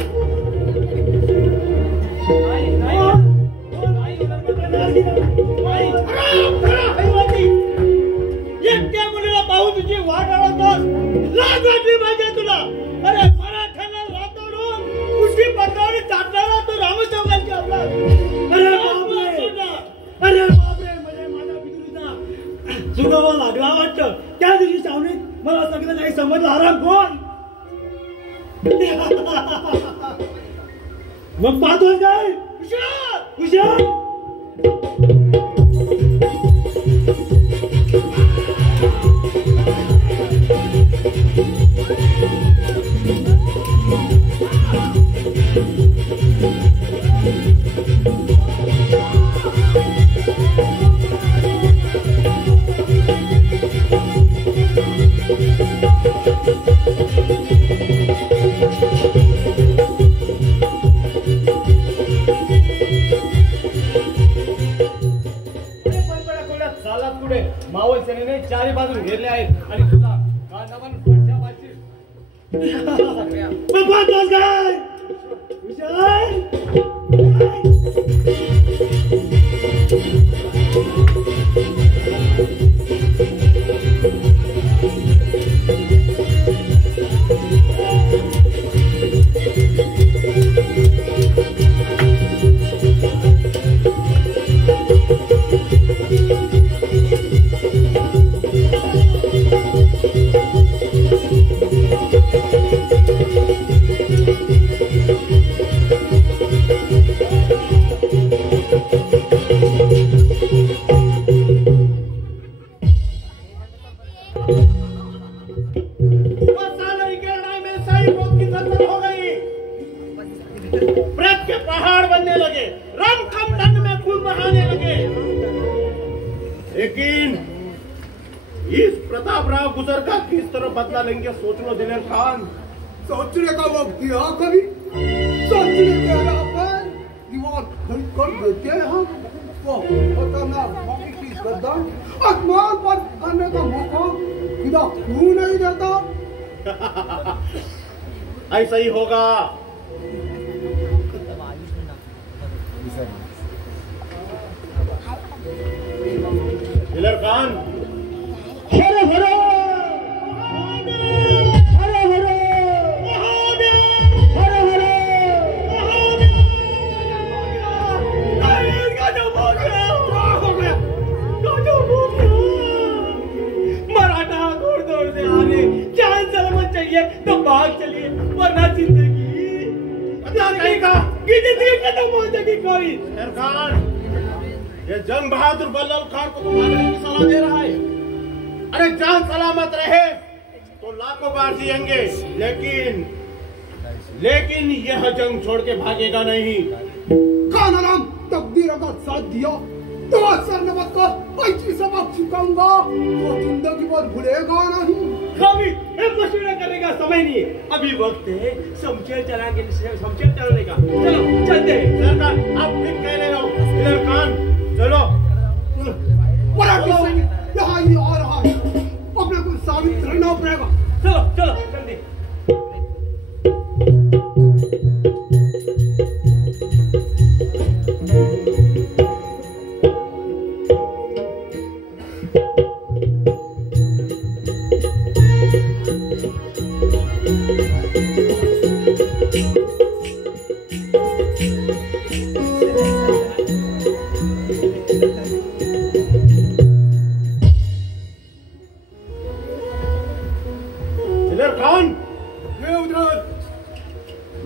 मग पाहतोय काय हुशार मावळ सेनेने चारी बाजून घेरले आहेत आणि तुला कांडामान फाटल्या पाहिजे पहाड़ बनने लगे, रम ढंग में खून बहाने लगे। लेकिन इस प्रताप राव गुजर का किस तरह बदला लेंगे सोच लो दिलेर खान। सोचने का वक्त दिया कभी सोचने के पर दीवार खड़ी कर देते हैं हम वो खतरनाक मौके की गर्दन आसमान पर आने का मौका खुदा क्यों नहीं देता। ऐसा ही होगा। दिलेर खान हरे हरे तो भाग चलिए वरना जिंदगी खत्म हो जाएगी। कोई खान ये जंग बहादुर बल्लभ खान को तुम्हारे की सलाह दे रहा है। अरे जान सलामत रहे तो लाखों बार जिएंगे, लेकिन यह जंग छोड़ के भागेगा नहीं। खानाराम तकदीर अगर साथ दिया तो सरनमत को ऐसी सबक सिखाऊंगा तो जिंदगी भर भूलेगा नहीं। कभी मशवरा करने का समय नहीं है, अभी वक्त है शमशेर चलाने का। चलो चलते हैं। सरकार आप ठीक कह रहे हो दिलेर खान, चलो। यहाँ ही आ रहा है, अपने को साबित रहना पड़ेगा। चलो चलो जल्दी।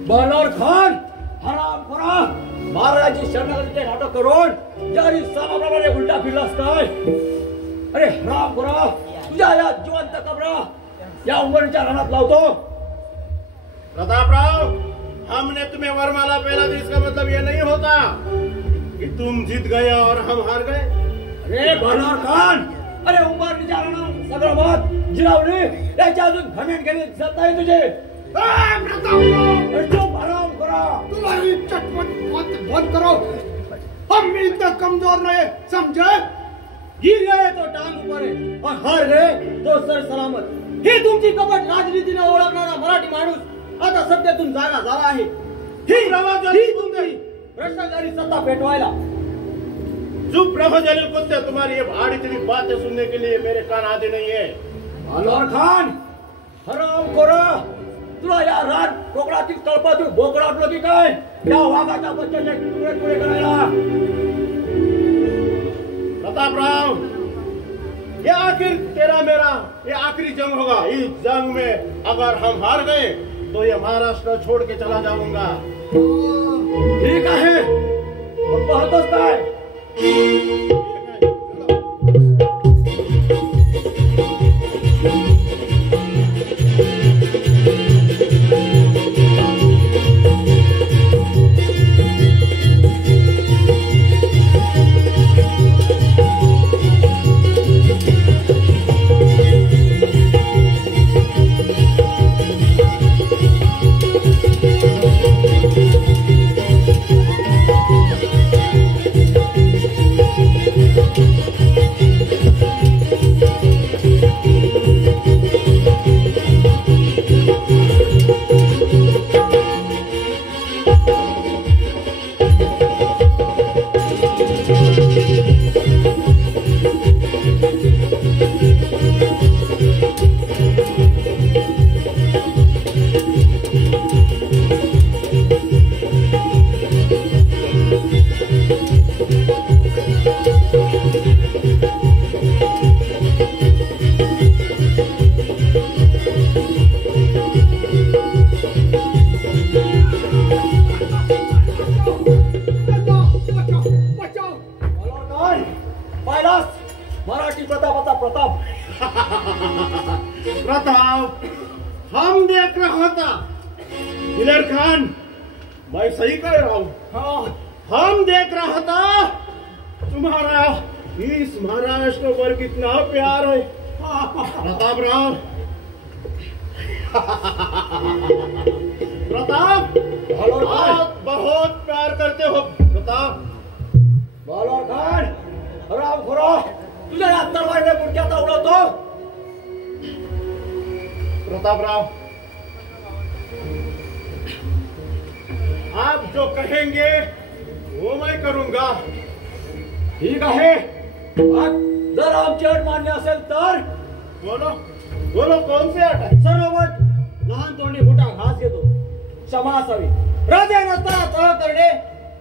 बलौर खान हरामखोरा महाराजांची शरणागतीचे नाटक करून जरी सामाप्रमाणे उलटा फिरलास काय। अरे हरामखोरा तुझ्या या जिवंत कबरा या उंबरच्या रानात लावतो। प्रतापराव हमने तुम्हें वरमाला पहला, तो इसका मतलब ये नहीं होता कि तुम जीत गए और हम हार गए। अरे बलौर खान, अरे उंबरच्या रानात सगळं मत जिरावली याच्या अजून घमेंड केली दिसत नाही तुझे। तुम्हारी चटपट बंद करो, हम इतना कमजोर रहे समझे। गिर गए तो टांग ऊपर है और हार गए तो सर सलामत। हे तुमची कपट राजनीतीने ओळखणारा मराठी माणूस आता सत्तेतून जागा झाला आहे। ही तुमची भ्रष्टाचारी सत्ता पेटवायला। चुप रहो जलील कुत्ते, तुम्हारी ये भाड़ी इतनी बातें सुनने के लिए मेरे कान आते नहीं है। बलौर खान हरामखोरा, तुला या रात कोकणातील तळपातून बोकडा आपलं की काय या वाघाच्या बच्चाचे तुकडे तुकडे करायला। प्रतापराव ये आखिर तेरा मेरा ये आखिरी जंग होगा। इस जंग में अगर हम हार गए तो ये महाराष्ट्र छोड़ के चला जाऊंगा। ठीक आहे मग पाहतोच काय मराठी प्रतापाचा प्रताप प्रताप हम देख रहा था दिलेर खान मैं सही कह रहा हूँ हम देख रहा था तुम्हारा इस महाराष्ट्र पर कितना प्यार है प्रताप राव प्रताप आप बहुत प्यार करते हो प्रताप बालोर खान राम खुरा तुझ्या या तलवारीने मुडक्याचा उडवतो प्रतापराव आप जो कहेंगे वो मैं करूंगा ठीक आहे जर आमची अट मान्य असेल तर बोलो बोलो कौन से अट है सर्वमत लहान तोंडी मोठा घास घेतो क्षमा असावी राजे नसताना तह करणे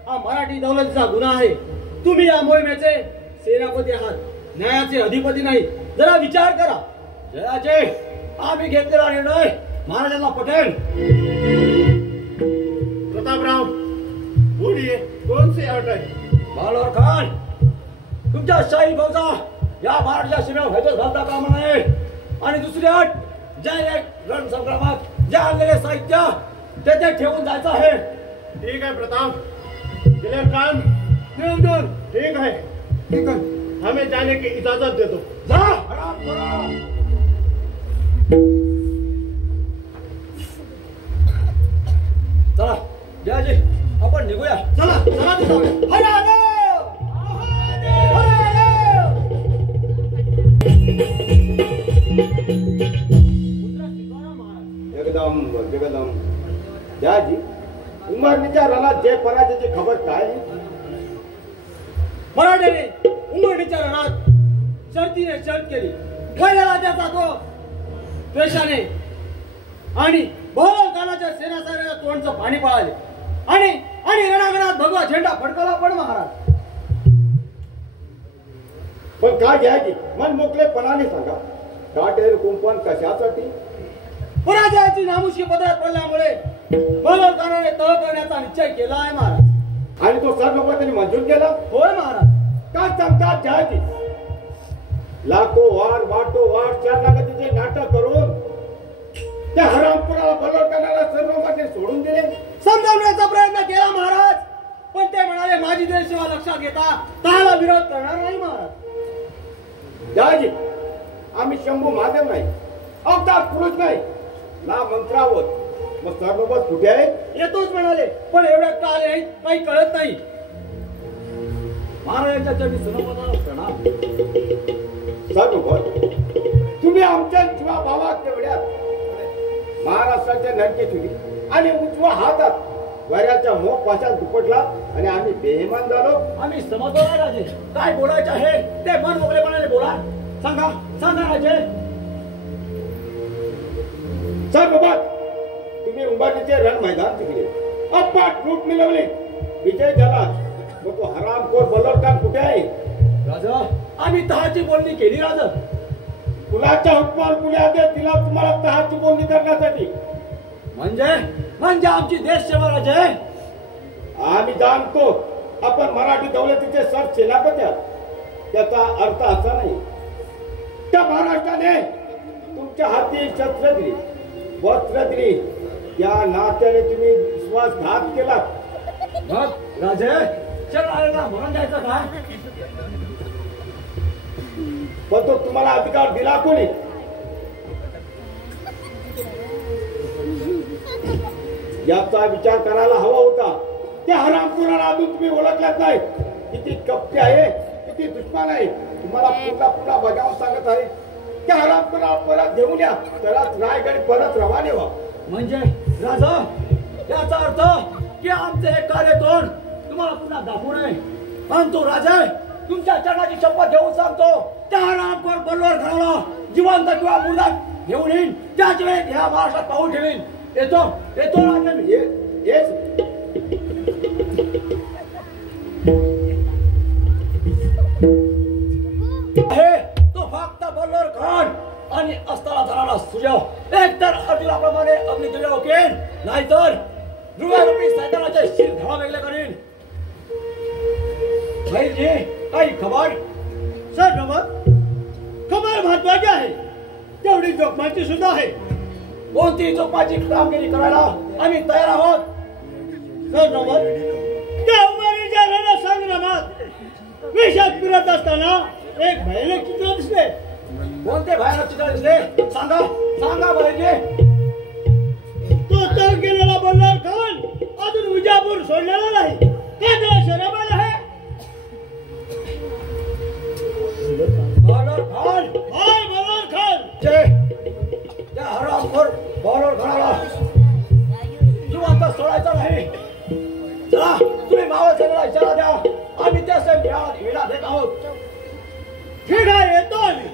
हा मराठी दौलतीचा गुन्हा आहे तुम्ही या मोहिमेचे सेनापती आहात न्यायाचे अधिपती नाही जरा विचार करा जयाचे आम्ही घेतलेला निर्णय महाराजांना पटेल प्रतापराव बोलिए कौन से अट है बालोर खान तुमच्या शाही फौजा या महाराष्ट्राच्या सीमेवर हैदर घालता कामा नये आणि दुसरी अट ज्या एक रण संग्रामात ज्या आणलेले साहित्य तेथे ठेवून जायचं आहे ठीक है प्रताप दिलेर खान ठीक है हमें जाने की इजाजत दे दो जा आराम करा चला जयाजी आपण निघूया चला चला ते जाऊया हरादेव एकदम जगदम जयाजी उमरनीच्या रणात जय पराजयाची खबर काय आहे मराठ्याने उमरडीच्या रणात शर्तीने शर्त केली पहिल्याला त्याचा तो द्वेषाने आणि बहुकालाच्या सेनासाऱ्याला तोंडचं पाणी पळाले आणि आणि रणांगणात भगवा झेंडा फडकवला पण महाराज पण काय घ्यायची मन मोकळेपणाने सांगा काटेर कुंपण कशासाठी पराजयाची नामुष्की पदरात पडल्यामुळे बहुकालाने तह करण्याचा निश्चय केला आहे महाराज आणि तो सर्वपक्षाने मंजूर केला होय महाराज काय सांगतात जयाजी लाखो वार चार लाखाचे नाटक करून त्या हरामपुराला बलोट करणारा सर्वपक्षाने सोडून दिले समजावण्याचा प्रयत्न केला महाराज पण ते म्हणाले माझी देशसेवा लक्षात घेता त्याला विरोध करणार नाही महाराज जयाजी आम्ही शंभू महादेव नाही अवतार पुरुष नाही ना मंत्रावत मग सर्वपक्ष कुठे आहे येतोच म्हणाले पण एवढ्या काल आहे काही कळत नाही महाराजांच्या चरणी सुनावणारा प्रणाम सर्वपक्ष तुम्ही आमच्या जीवा भावात तेवढ्यात महाराष्ट्राच्या नरकी तुली आणि उजवा हातात वैराच्या मोह पाशात दुपटला आणि आम्ही बेईमान झालो आम्ही समजलो नाही राजे काय बोलायचे आहे ते मन मोकळेपणाने बोला सांगा सांगा राजे सर्वपक्ष तुम्ही उंबाडीचे रण मैदान जिंकले अप्पाट लूट मिळवली विजय झाला मग तो हरामखोर बलोरखान कुठे आहे राजा आम्ही तहाची बोलणी केली राजा कुणाच्या हुकमावर कुणी आले तिला तुम्हाला तहाची बोलणी करण्यासाठी म्हणजे आमची देश सेवा राजे आम्ही जाणतो आपण मराठी दौलतीचे सर सेनापती आहात. त्याचा अर्थ असा नाही त्या महाराष्ट्राने तुमच्या हाती शस्त्र दिली, वस्त्र दिली, त्या नात्याने तुम्ही विश्वासघात केला. मग राजे शरणागतीला म्हणून जायचं का? पण तो तुम्हाला अधिकार दिला कोणी? याचा विचार करायला हवा होता. त्या हरामखोराला अजून तुम्ही ओळखलाच नाही. किती कपटी आहे, किती दुश्मन आहे. तुम्हाला पुन्हा पुन्हा बजावून सांगत आहे त्या हरामखोराला परत घेऊन या, तरच रायगड परत रवाने व्हा. म्हणजे राजा याचा अर्थ की आमचे हे कार्यतोड तुम्हाला पुन्हा दाखवू नये. आणि तो राजा तुमच्या चरणाची शपथ घेऊन सांगतो त्या हरामखोर बल्लोर घराला जिवंत किंवा मुर्दात घेऊन येईन. त्याच वेळेत ह्या महाराष्ट्रात पाहून ठेवीन. येतो येतो राजा मी. हे तो फक्त बल्लोर खान आणि असताना झालेला सूर्य एक तर अर्जुनाप्रमाणे अग्निदिव्य ओकेन, नाहीतर ध्रुवरूपी सैतानाचे शिर धडा वेगळे करीन. जी काही खबर? सर नमत खबर महत्वाची आहे, तेवढी जोखमाची सुद्धा आहे. कोणती जोखमाची कामगिरी करायला आम्ही तयार आहोत. सर नमत त्या उमेदीच्या रणसंग्रामात विषात फिरत असताना एक भयानक चित्र दिसले. कोणते भयानक चित्र दिसले? सांगा सांगा बहिणी. तो तग गेलेला बल्लार खान अजून विजापूर सोडलेला नाही. का त्याला शराबाद आहे? बल्लोर खान हाय बल्लार खान त्या हरामखोर बल्लोर खानाला जिवंत सोडायचा नाही. चला तुम्ही मावळ सेनेला इशारा द्या. आम्ही त्याचे वेळा देत आहोत. ठीक आहे, येतो आम्ही.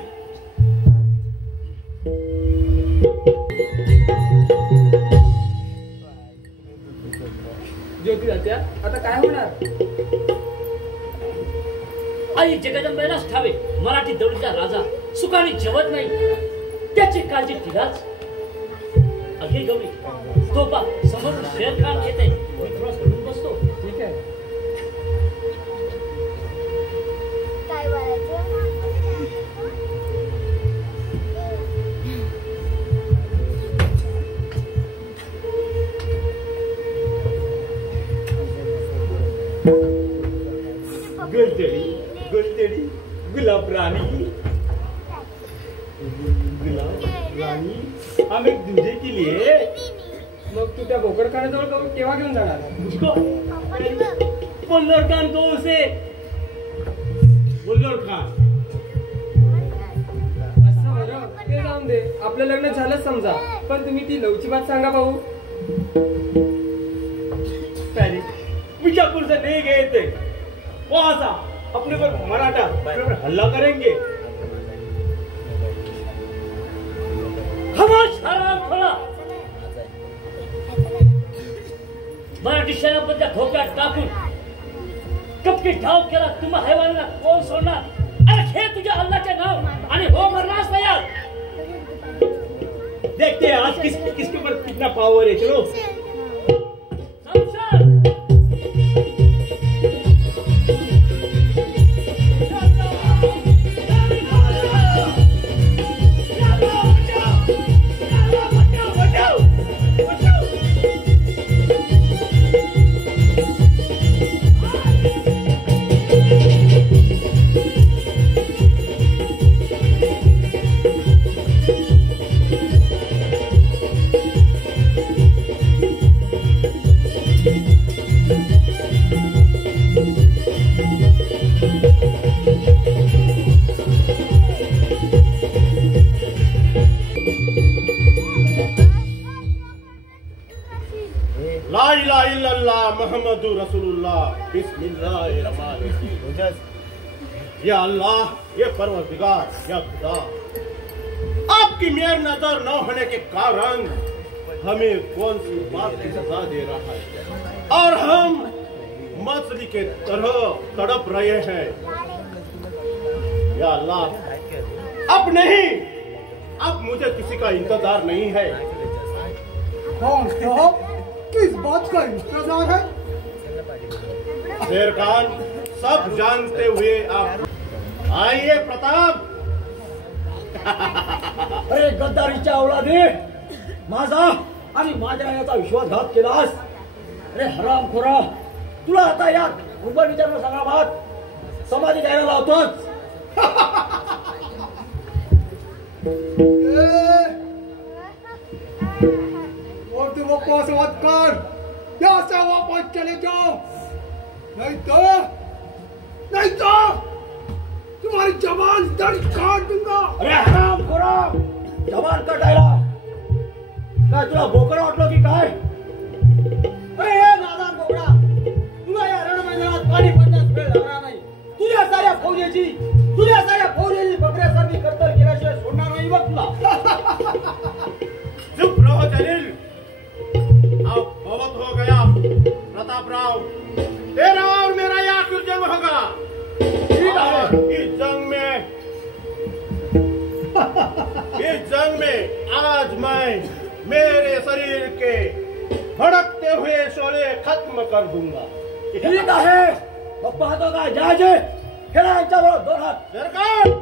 ज्योतिरात्या आता काय होणार? आई जगदंबेलाच ठावे मराठी दौलतीचा राजा सुखाने जेवत नाही, त्याची काळजी तिलाच. अगे गौरी तो पा समोर शेर खान येते, मी थोडा सोडून बसतो. ठीक आहे. गुलतेडी गुलतेडी गुलाब राणी, गुलाब राणी आम्ही तुझे के लिए. मग तू त्या बोकडखान्याजवळ केव्हा घेऊन जाणार? बल्लोर खान को उसे बल्लोर खान असं बरं, ते जाऊन दे. आपलं लग्न झालं समजा, पण तुम्ही ती लवची बात सांगा भाऊ. पहले विजापुर से नहीं गए थे, वहां सा अपने पर मराठा अपने पर हल्ला करेंगे. खामोश हरामखोरा. मराठी सेनापतीच्या धोक्यात टाकून कपटी ठाव केला तुम्हा हैवानाला कोण सोडणार? अरे हे तुझ्या अल्लाचे नाव आणि हो मरणास तयार. देखते हैं आज किसके ऊपर कितना पावर है. चलो संसार ला इलाहा इल्लल्लाह मुहम्मदुर रसूलुल्लाह बिस्मिल्लाहिर्रहमानिर्रहीम. या अल्लाह, ये परवरदिगार, या खुदा, आपकी मेहर नजर न होने के कारण हमें कौन सी बात की सजा दे रहा है और हम मछली के तरह तड़प रहे हैं. या अल्लाह, अब नहीं, अब मुझे किसी का इंतजार नहीं है. कौन साहब, किस बात का इंतजार है? शेर खान, सब जानते हुए आप आइए प्रताप। अरे गद्दारीच्या औलादे, माझा आणि माझ्या याचा विश्वासघात केलास। अरे हरामखोरा, तुला आता या कुंभनिचार संग्रामात समाधी द्यायला लावतोच। और तुम वापस मत कर, यहाँ से वापस चले जाओ, नहीं तो तुम्हारी जबान दर्द काट दूंगा। अरे हरामखोरा, जबान कटायला काय तुला बोकड वाटलो की काय? अरे हे नादान बोबडा, तुला या रणमैदानात पाणी पडण्यास वेळ लागणार नाही। तुझ्या साऱ्या फौजेची बकऱ्यासारखी कत्तल केल्याशिवाय सोडणार नाही बघ तुला। चुप रहो जलील, अब बहुत हो गया प्रतापराव, तेरा और मेरा ये आखिरी जंग होगा। इस जंग में आज मैं मेरे शरीर के भड़कते हुए शोले खत्म कर दूंगा। ठीक आहे, मग पाहतो काय जायचे खेळा यांच्याबरोबर दोन हात। सरकार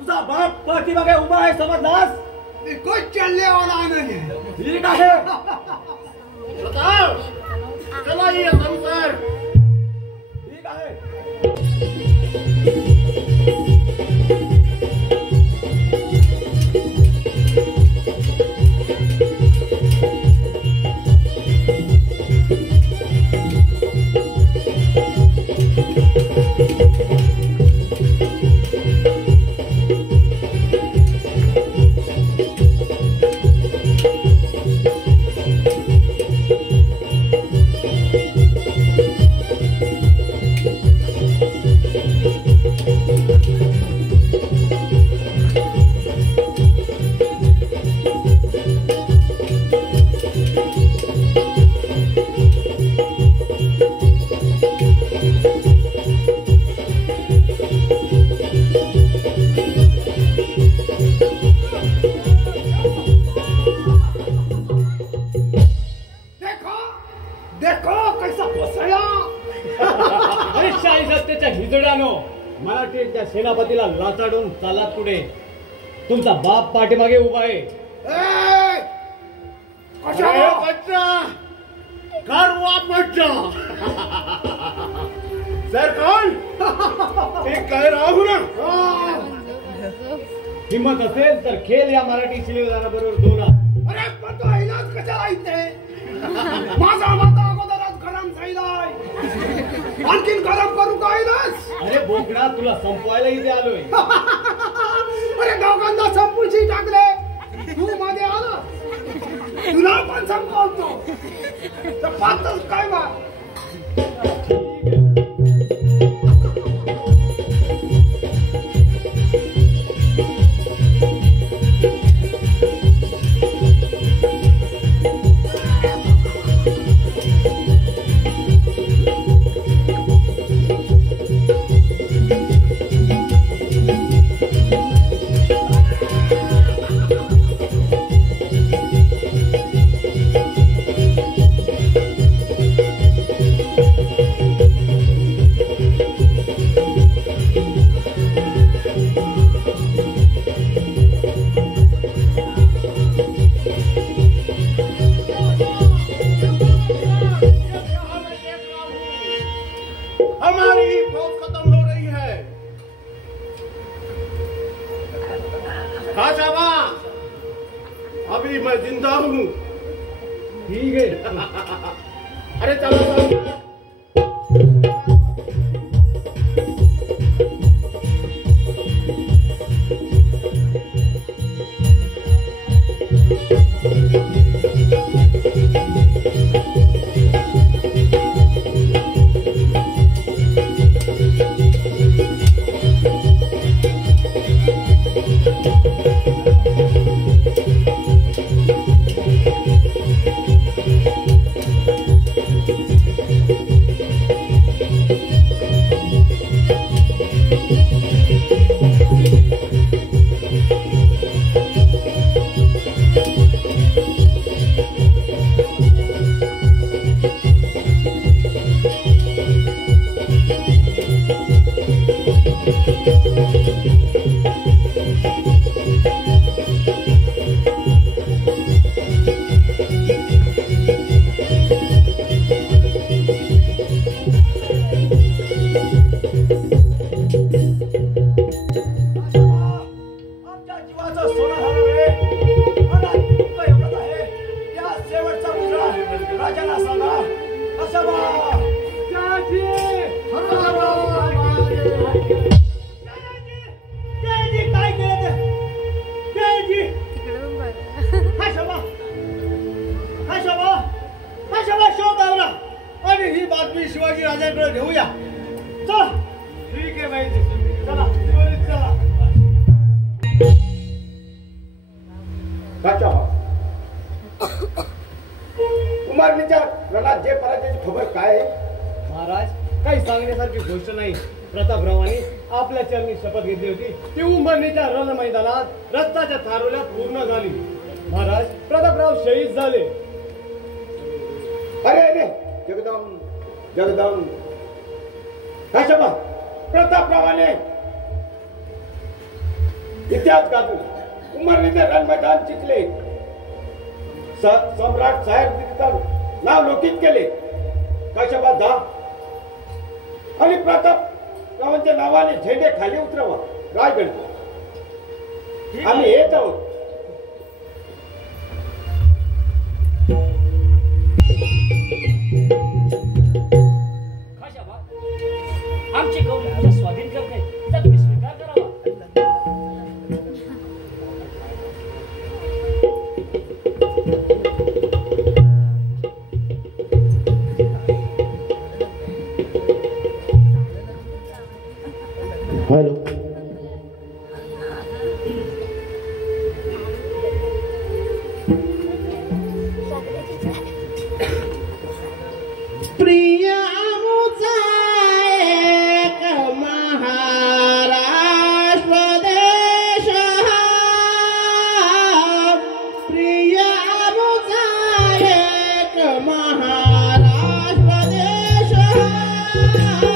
तुझा बाप पाठीमागे उभा आहे, समजलास? कुछ चलने वाला नहीं है। ठीक आहे, प्रताप चलाइए संसार। ठीक आहे। मराठीच्या सेनापतीला लाचाडून चाला पुढे। तुमचा बाप पाठीमागे उभा आहे। अरे बच्चा, घर वापस जा। सरकार एक कह रहा हूं ना, हिम्मत असेल तर खेळ या मराठी शिलेदाराबरोबर दोरा। अरे पण तो इलाज कशाला इथे? माझा माता अगोदरच गरम झालाय, आणखीन गरम करू का इलाज? अरे बोकडा, तुला संपवायला इथे आलोय। अरे दोघांना संपूची टाकले, तू मध्ये आला, तुला पण संपवतो। तर पाहतोस काय बा? अरे चला चला. ही बातमी शिवाजी राजांकडे घेऊया. चला. ठीक आहे बाई. चला चला. राजा कुमारनीच्या रणात जे पराजयाची खबर काय आहे? महाराज काही सांगण्यासारखी गोष्ट नाही. प्रतापरावांनी आपल्या चरणी शपथ घेतली होती ती उंबरणीच्या रण मैदानात रक्ताच्या थारोल्यात पूर्ण झाली. महाराज प्रतापराव शहीद झाले. अरे अरे जगदम जगदम कशाबा प्रतापरावाने इतिहास गाजून उंबरणीचे रण मैदान जिंकले. सम्राट साहेब नाव लौकिक केले. कशाबा धा आणि प्रतापरावांच्या नावाने झेंडे खाली उतरवा रायगड. आम्ही येत आहोत. आमची गौरी तुला स्वाधीन करते तर तुम्ही स्वीकार करावा. हॅलो प्रिय आमुचा एक महाराष्ट्र देश हा. प्रिय आमुचा एक महाराष्ट्र देश हा.